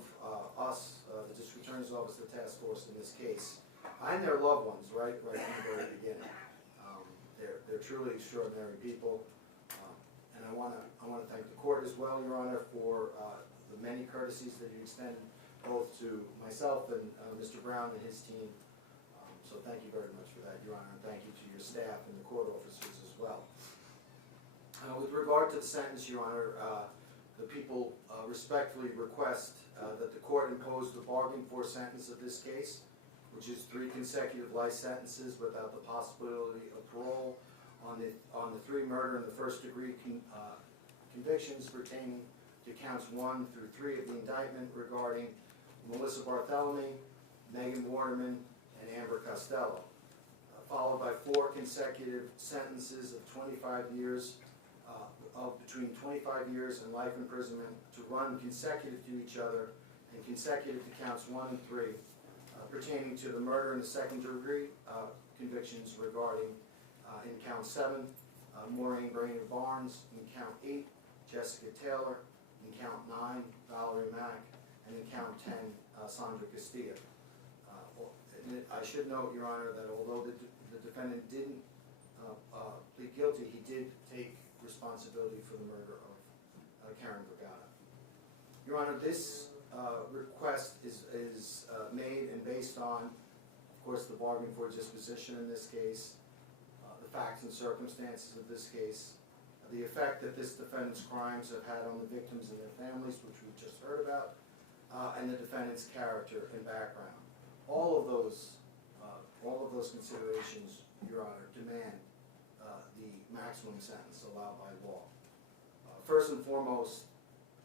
us, the District Attorney's Office, the task force in this case, and their loved ones right from the very beginning. They're truly extraordinary people, and I want to thank the court as well, Your Honor, for the many courtesies that you extend both to myself and Mr. Brown and his team. So thank you very much for that, Your Honor, and thank you to your staff and the court officers as well. With regard to the sentence, Your Honor, the people respectfully request that the court impose the bargain for sentence of this case, which is 3 consecutive life sentences without the possibility of parole on the 3 murder and the first degree convictions pertaining to counts 1 through 3 of the indictment regarding Melissa Barthelemy, Megan Waterman, and Amber Costello, followed by 4 consecutive sentences of 25 years, between 25 years and life imprisonment to run consecutive to each other and consecutive to counts 1 and 3 pertaining to the murder and the second degree convictions regarding in count 7, Maureen Barnes, in count 8, Jessica Taylor, in count 9, Valerie Mack, and in count 10, Sandra Costilla. I should note, Your Honor, that although the defendant didn't plead guilty, he did take responsibility for the murder of Karen Brigada. Your Honor, this request is made and based on, of course, the bargain for disposition in this case, the facts and circumstances of this case, the effect that this defendant's crimes have had on the victims and their families, which we've just heard about, and the defendant's character and background. All of those considerations, Your Honor, demand the maximum sentence allowed by law. First and foremost,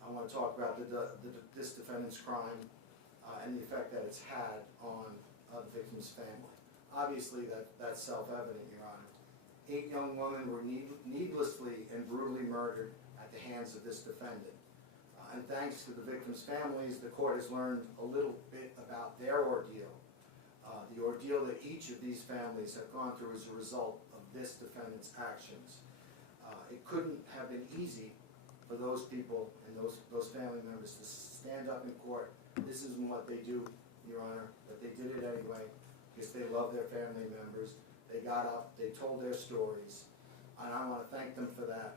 I want to talk about this defendant's crime and the effect that it's had on the victim's family. Obviously, that's self-evident, Your Honor. 8 young women were needlessly and brutally murdered at the hands of this defendant. And thanks to the victims' families, the court has learned a little bit about their ordeal, the ordeal that each of these families have gone through as a result of this defendant's actions. It couldn't have been easy for those people and those family members to stand up in court. This isn't what they do, Your Honor, but they did it anyway because they love their family members. They got up, they told their stories, and I want to thank them for that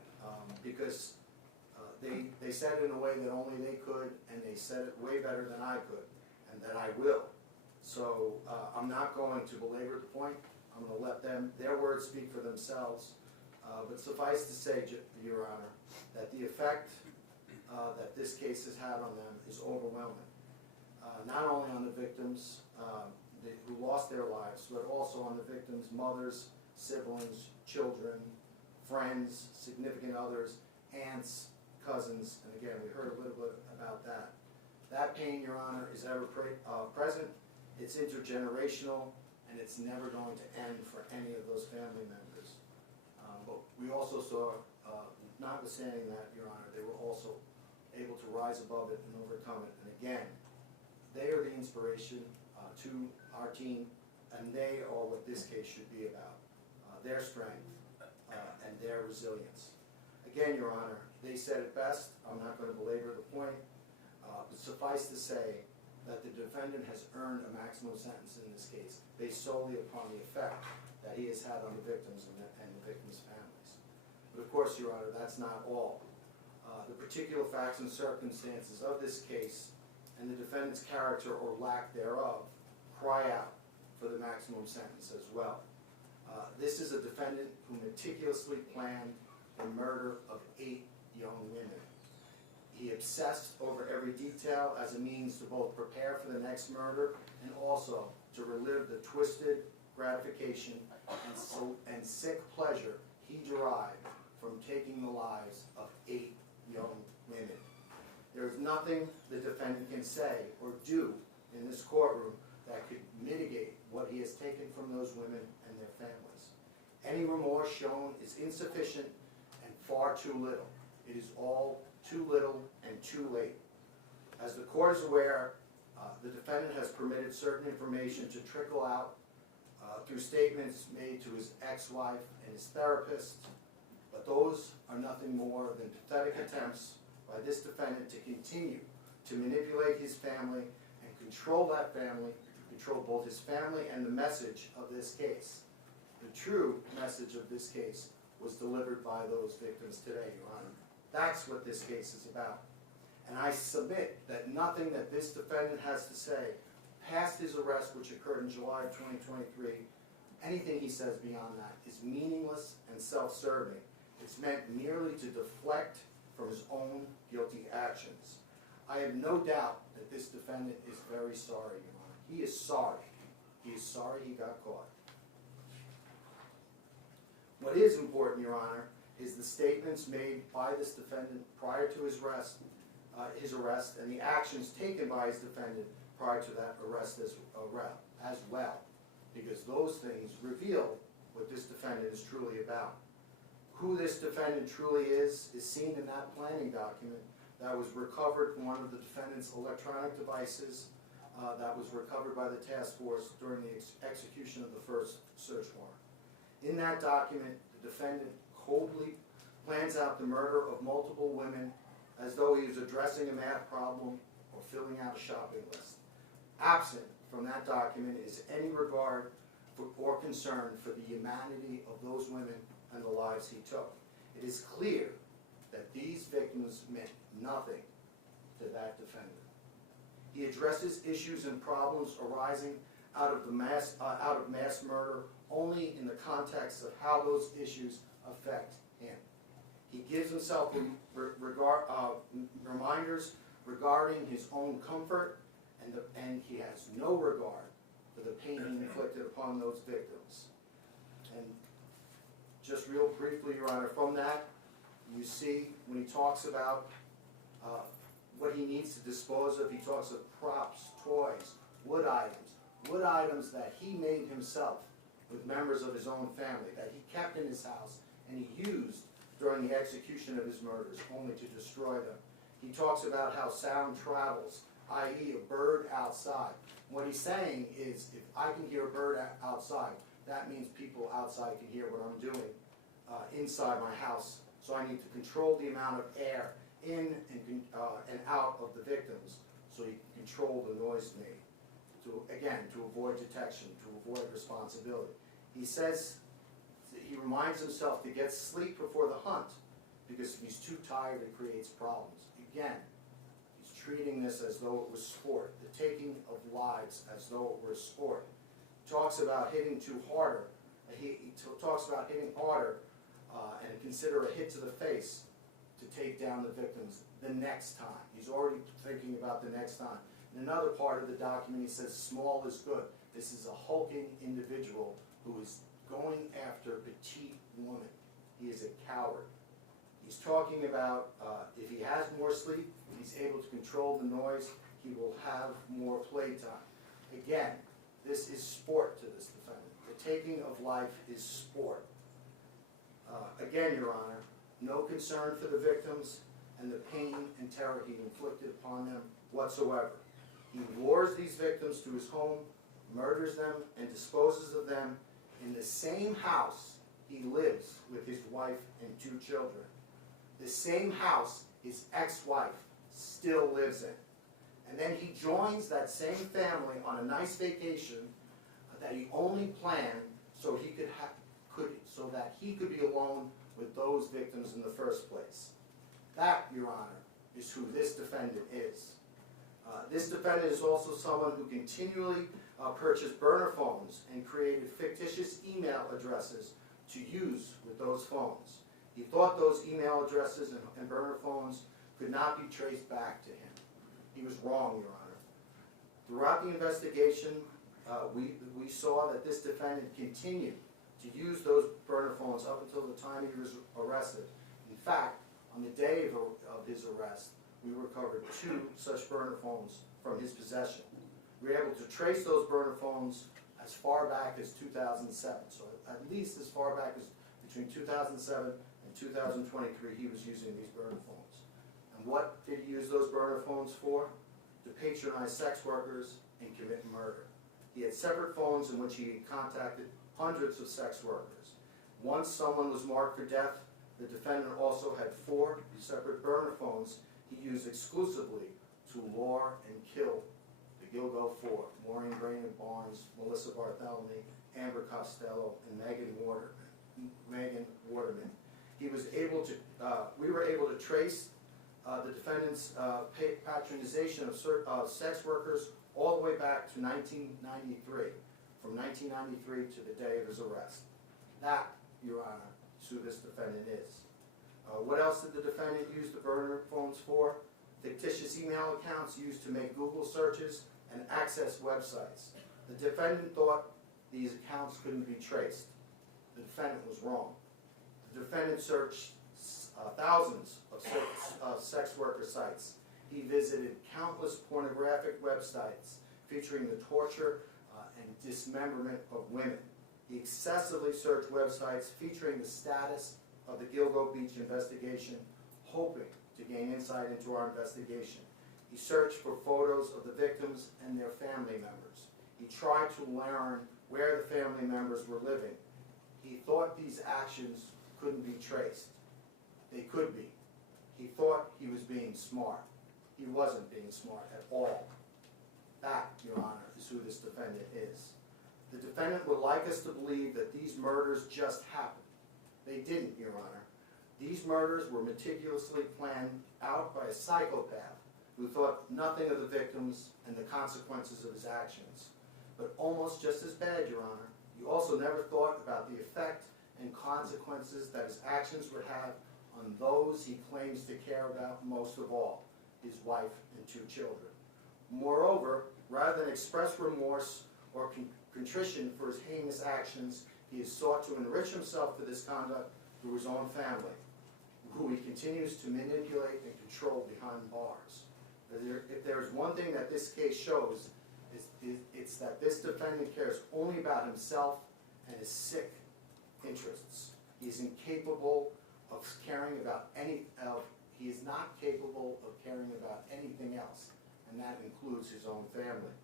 because they said it in a way that only they could, and they said it way better than I could, and that I will. So I'm not going to belabor the point. I'm going to let their words speak for themselves. But suffice to say, Your Honor, that the effect that this case has had on them is overwhelming. Not only on the victims who lost their lives, but also on the victims' mothers, siblings, children, friends, significant others, aunts, cousins, and again, we heard a little bit about that. That pain, Your Honor, is ever present, it's intergenerational, and it's never going to end for any of those family members. But we also saw, notwithstanding that, Your Honor, they were also able to rise above it and overcome it. And again, they are the inspiration to our team, and they are what this case should be about, their strength and their resilience. Again, Your Honor, they said it best. I'm not going to belabor the point, but suffice to say that the defendant has earned a maximum sentence in this case based solely upon the effect that he has had on the victims and the victims' families. But of course, Your Honor, that's not all. The particular facts and circumstances of this case and the defendant's character or lack thereof cry out for the maximum sentence as well. This is a defendant who meticulously planned the murder of 8 young women. He obsessed over every detail as a means to both prepare for the next murder and also to relive the twisted gratification and sick pleasure he derived from taking the lives of 8 young women. There is nothing the defendant can say or do in this courtroom that could mitigate what he has taken from those women and their families. Any remorse shown is insufficient and far too little. It is all too little and too late. As the court is aware, the defendant has permitted certain information to trickle out through statements made to his ex-wife and his therapist, but those are nothing more than pathetic attempts by this defendant to continue to manipulate his family and control that family, control both his family and the message of this case. The true message of this case was delivered by those victims today, Your Honor. That's what this case is about. And I submit that nothing that this defendant has to say past his arrest, which occurred in July of 2023, anything he says beyond that is meaningless and self-serving. It's meant merely to deflect from his own guilty actions. I have no doubt that this defendant is very sorry, Your Honor. He is sorry. He is sorry he got caught. What is important, Your Honor, is the statements made by this defendant prior to his arrest and the actions taken by his defendant prior to that arrest as well, because those things reveal what this defendant is truly about. Who this defendant truly is seen in that planning document that was recovered from one of the defendant's electronic devices that was recovered by the task force during the execution of the first search warrant. In that document, the defendant coldly plans out the murder of multiple women as though he was addressing a math problem or filling out a shopping list. Absent from that document is any regard for or concern for the humanity of those women and the lives he took. It is clear that these victims meant nothing to that defendant. He addresses issues and problems arising out of mass murder only in the context of how those issues affect him. He gives himself reminders regarding his own comfort, and he has no regard for the pain he inflicted upon those victims. And just real briefly, Your Honor, from that, you see when he talks about what he needs to dispose of, he talks of props, toys, wood items that he made himself with members of his own family, that he kept in his house and he used during the execution of his murders, only to destroy them. He talks about how sound travels, i.e. a bird outside. What he's saying is, if I can hear a bird outside, that means people outside can hear what I'm doing inside my house. So I need to control the amount of air in and out of the victims so he can control the noise made, to avoid detection, to avoid responsibility. He says, he reminds himself to get sleep before the hunt because if he's too tired, it creates problems. Again, he's treating this as though it was sport, the taking of lives as though it were sport. He talks about hitting too harder. He talks about hitting harder and consider a hit to the face to take down the victims the next time. He's already thinking about the next time. In another part of the document, he says, small is good. This is a hulking individual who is going after a petite woman. He is a coward. He's talking about if he has more sleep, if he's able to control the noise, he will have more playtime. Again, this is sport to this defendant. The taking of life is sport. Again, Your Honor, no concern for the victims and the pain and terror he inflicted upon them whatsoever. He lures these victims to his home murders them, and disposes of them in the same house he lives with his wife and 2 children. The same house his ex-wife still lives in. And then he joins that same family on a nice vacation that he only planned so that he could be alone with those victims in the first place. That, Your Honor, is who this defendant is. This defendant is also someone who continually purchased burner phones and created fictitious email addresses to use with those phones. He thought those email addresses and burner phones could not be traced back to him. He was wrong, Your Honor. Throughout the investigation, we saw that this defendant continued to use those burner phones up until the time he was arrested. In fact, on the day of his arrest, we recovered 2 such burner phones from his possession. We were able to trace those burner phones as far back as 2007. So at least as far back as between 2007 and 2023, he was using these burner phones. And what did he use those burner phones for? To patronize sex workers and commit murder. He had separate phones in which he contacted hundreds of sex workers. Once someone was marked for death, the defendant also had 4 separate burner phones he used exclusively to lure and kill the Gilgo 4, Maureen Barnes, Melissa Barthelemy, Amber Costello, and Megan Waterman. He was able to, we were able to trace the defendant's patronization of sex workers all the way back to 1993, from 1993 to the day of his arrest. That, Your Honor, is who this defendant is. What else did the defendant use the burner phones for? Fictitious email accounts used to make Google searches and access websites. The defendant thought these accounts couldn't be traced. The defendant was wrong. The defendant searched thousands of sex worker sites. He visited countless pornographic websites featuring the torture and dismemberment of women. He excessively searched websites featuring the status of the Gilgo Beach investigation, hoping to gain insight into our investigation. He searched for photos of the victims and their family members. He tried to learn where the family members were living. He thought these actions couldn't be traced. They could be. He thought he was being smart. He wasn't being smart at all. That, Your Honor, is who this defendant is. The defendant would like us to believe that these murders just happened. They didn't, Your Honor. These murders were meticulously planned out by a psychopath who thought nothing of the victims and the consequences of his actions. But almost just as bad, Your Honor, he also never thought about the effect and consequences that his actions would have on those he claims to care about most of all, his wife and 2 children. Moreover, rather than express remorse or contrition for his heinous actions, he has sought to enrich himself for this conduct through his own family, who he continues to manipulate and control behind bars. If there is one thing that this case shows, it's that this defendant cares only about himself and his sick interests. He is incapable of caring about he is not capable of caring about anything else, and that includes his own family.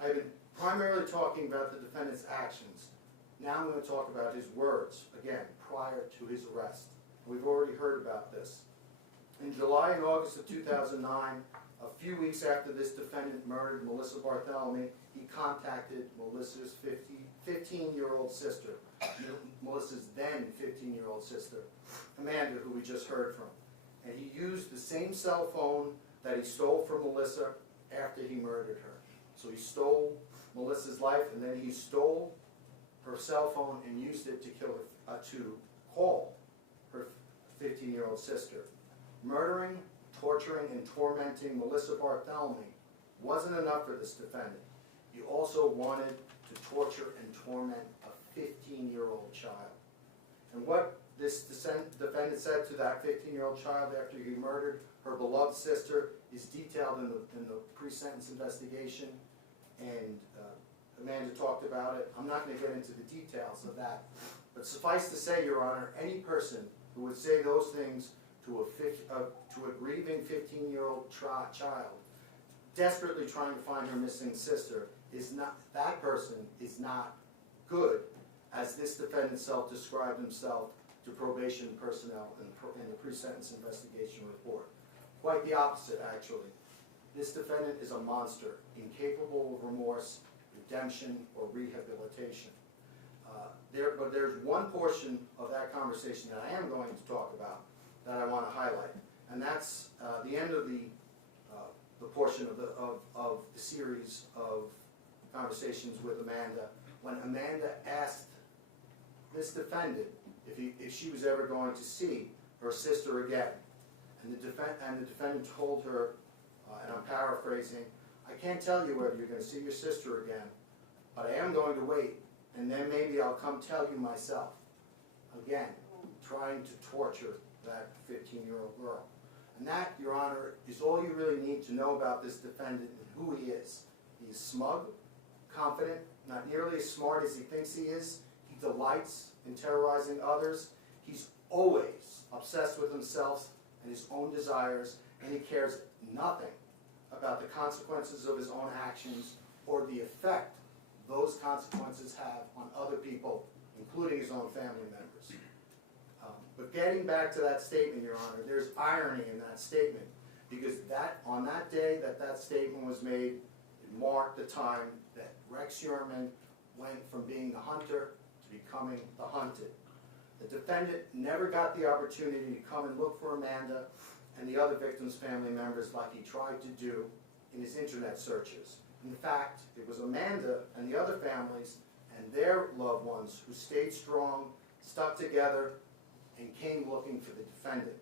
I've been primarily talking about the defendant's actions. Now I'm going to talk about his words, again, prior to his arrest. We've already heard about this. In July and August of 2009, a few weeks after this defendant murdered Melissa Barthelemy, he contacted Melissa's 15-year-old sister, Melissa's then 15-year-old sister, Amanda, who we just heard from. And he used the same cell phone that he stole from Melissa after he murdered her. So he stole Melissa's life, and then he stole her cell phone and used it to call her 15-year-old sister. Murdering, torturing, and tormenting Melissa Barthelemy wasn't enough for this defendant. He also wanted to torture and torment a 15-year-old child. And what this defendant said to that 15-year-old child after he murdered her beloved sister is detailed in the pre-sentence investigation, and Amanda talked about it. I'm not going to get into the details of that. But suffice to say, Your Honor, any person who would say those things to a grieving 15-year-old child, desperately trying to find her missing sister, is not, that person is not good, as this defendant self-described himself to probation personnel in the pre-sentence investigation report. Quite the opposite, actually. This defendant is a monster, incapable of remorse, redemption, or rehabilitation. But there's one portion of that conversation that I am going to talk about that I want to highlight, and that's the end of the portion of the series of conversations with Amanda, when Amanda asked this defendant if she was ever going to see her sister again, and the defendant told her, and I'm paraphrasing, "I can't tell you whether you're going to see your sister again, but I am going to wait, and then maybe I'll come tell you myself." Again, trying to torture that 15-year-old girl. And that, Your Honor, is all you really need to know about this defendant and who he is. He is smug, confident, not nearly as smart as he thinks he is. He delights in terrorizing others. He's always obsessed with himself and his own desires, and he cares nothing about the consequences of his own actions or the effect those consequences have on other people, including his own family members. But getting back to that statement, Your Honor, there's irony in that statement, because on that day that statement was made, it marked the time that Rex Heuermann went from being the hunter to becoming the hunted. The defendant never got the opportunity to come and look for Amanda and the other victims' family members like he tried to do in his internet searches. In fact, it was Amanda and the other families and their loved ones who stayed strong, stuck together, and came looking for the defendant.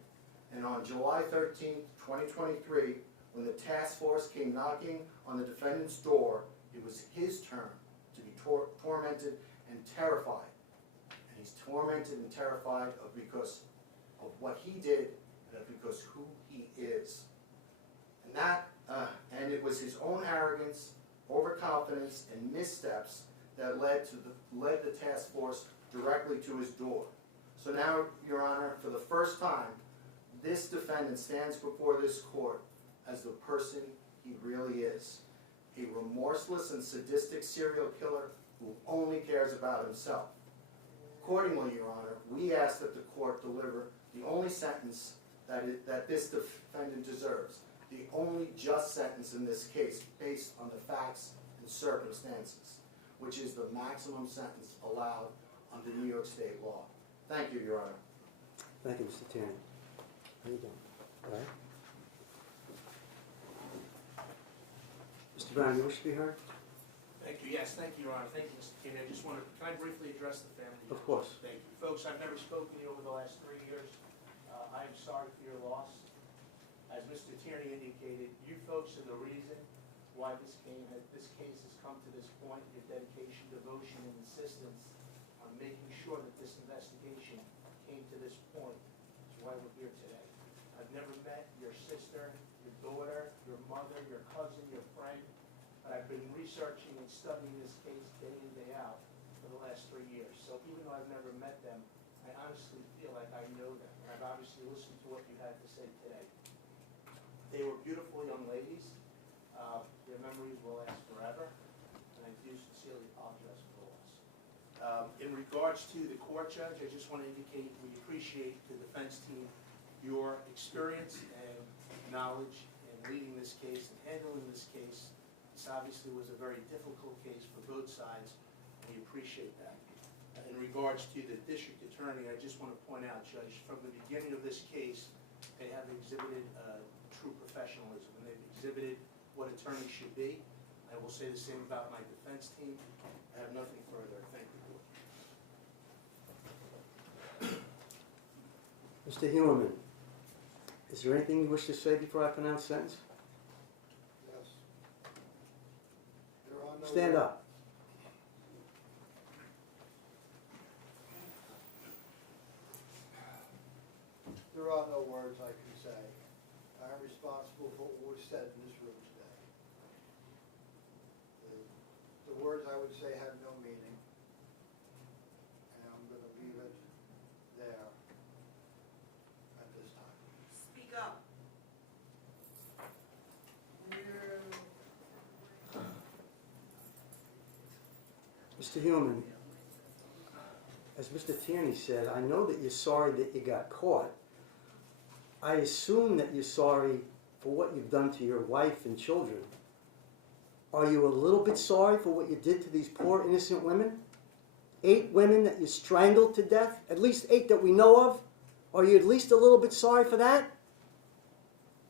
And on July 13th, 2023, when the task force came knocking on the defendant's door, it was his turn to be tormented and terrified. And he's tormented and terrified because of what he did, and because who he is. And it was his own arrogance, overconfidence, and missteps that led the task force directly to his door. So now, Your Honor, for the first time, this defendant stands before this court as the person he really is, a remorseless and sadistic serial killer who only cares about himself. Accordingly, Your Honor, we ask that the court deliver the only sentence that this defendant deserves, the only just sentence in this case based on the facts and circumstances, which is the maximum sentence allowed under New York State law. Thank you, Your Honor. Thank you, Mr. Tierney. How you doing? All right. Mr. Brown, you wish to be heard? Thank you. Yes, thank you, Your Honor. Thank you, Mr. King. I just want to, can I briefly address the family? Of course. Thank you. Folks, I've never spoken to you over the last 3 years. I am sorry for your loss. As Mr. Tierney indicated, you folks are the reason why this case has come to this point. Your dedication, devotion, and insistence on making sure that this investigation came to this point is why we're here today. I've never met your sister, your daughter, your mother, your cousin, your friend, but I've been researching and studying this case day in, day out for the last 3 years. So even though I've never met them, I honestly feel like I know them, and I've obviously listened to what you had to say today. They were beautiful young ladies. Their memories will last forever, and I do sincerely apologize for the loss. In regards to the court judge, I just want to indicate we appreciate the defense team, your experience and knowledge in leading this case and handling this case. This obviously was a very difficult case for both sides, and we appreciate that. In regards to the district attorney, I just want to point out, Judge, from the beginning of this case, they have exhibited true professionalism, and they've exhibited what attorneys should be. I will say the same about my defense team. I have nothing further. Thank you, Board. Mr. Heuermann, is there anything you wish to say before I pronounce sentence? Yes. There are no Stand up. There are no words I can say. I am responsible for what was said in this room today. The words I would say have no meaning, and I'm going to leave it there at this time. Speak up. Mr. Heuermann, as Mr. Tierney said, I know that you're sorry that you got caught. I assume that you're sorry for what you've done to your wife and children. Are you a little bit sorry for what you did to these poor innocent women? 8 women that you strangled to death, at least 8 that we know of. Are you at least a little bit sorry for that?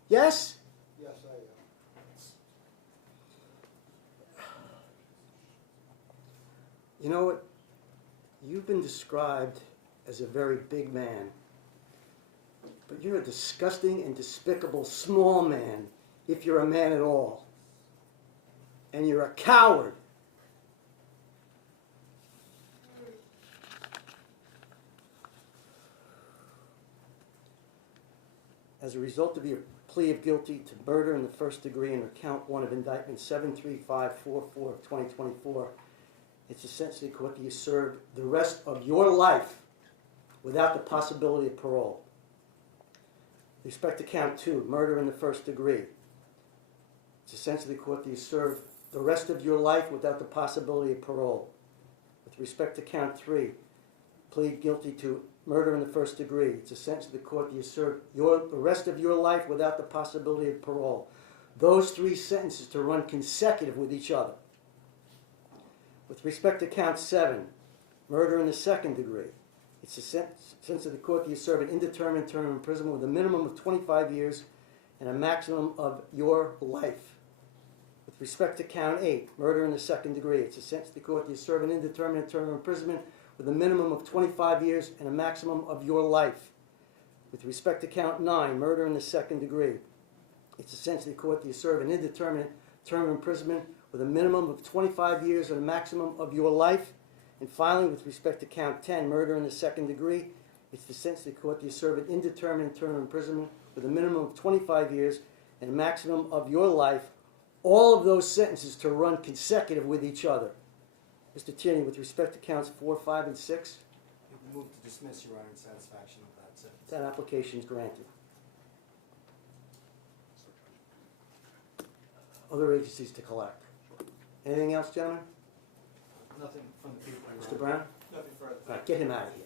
Yes? Yes, I am. You know what? You've been described as a very big man, but you're a disgusting and despicable small man, if you're a man at all. And you're a coward. As a result of your plea of guilty to murder in the first degree under count 1 of indictment 73544 of 2024, it's essentially court that you served the rest of your life without the possibility of parole. With respect to count 2, murder in the first degree, it's essentially court that you serve the rest of your life without the possibility of parole. With respect to count 3, plead guilty to murder in the first degree, it's essentially the court that you serve the rest of your life without the possibility of parole. Those 3 sentences to run consecutive with each other. With respect to count 7, murder in the second degree, it's essentially the court that you serve an indeterminate term of imprisonment with a minimum of 25 years and a maximum of your life. With respect to count 8, murder in the second degree, it's essentially the court that you serve an indeterminate term of imprisonment with a minimum of 25 years and a maximum of your life. With respect to count 9, murder in the second degree, it's essentially the court that you serve an indeterminate term of imprisonment with a minimum of 25 years and a maximum of your life. And finally, with respect to count 10, murder in the second degree, it's essentially the court that you serve an indeterminate term of imprisonment with a minimum of 25 years and a maximum of your life. All of those sentences to run consecutive with each other. Mr. Tierney, with respect to counts 4, 5, and 6, Move to dismiss, Your Honor, in satisfaction of that sentence. that application is granted. Other agencies to collect. Anything else, gentlemen? Nothing from the people. Your Mr. Honor. Brown? Nothing further. All right, get him out of here.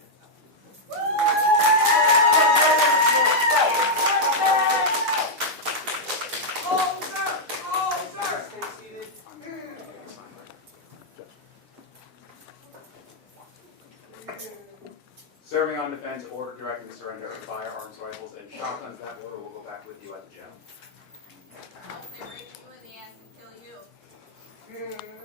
Serving on defense, order directing the surrender of firearms, rifles, and shotguns. That order will go back with you at the jail. They rape you in the ass and kill you.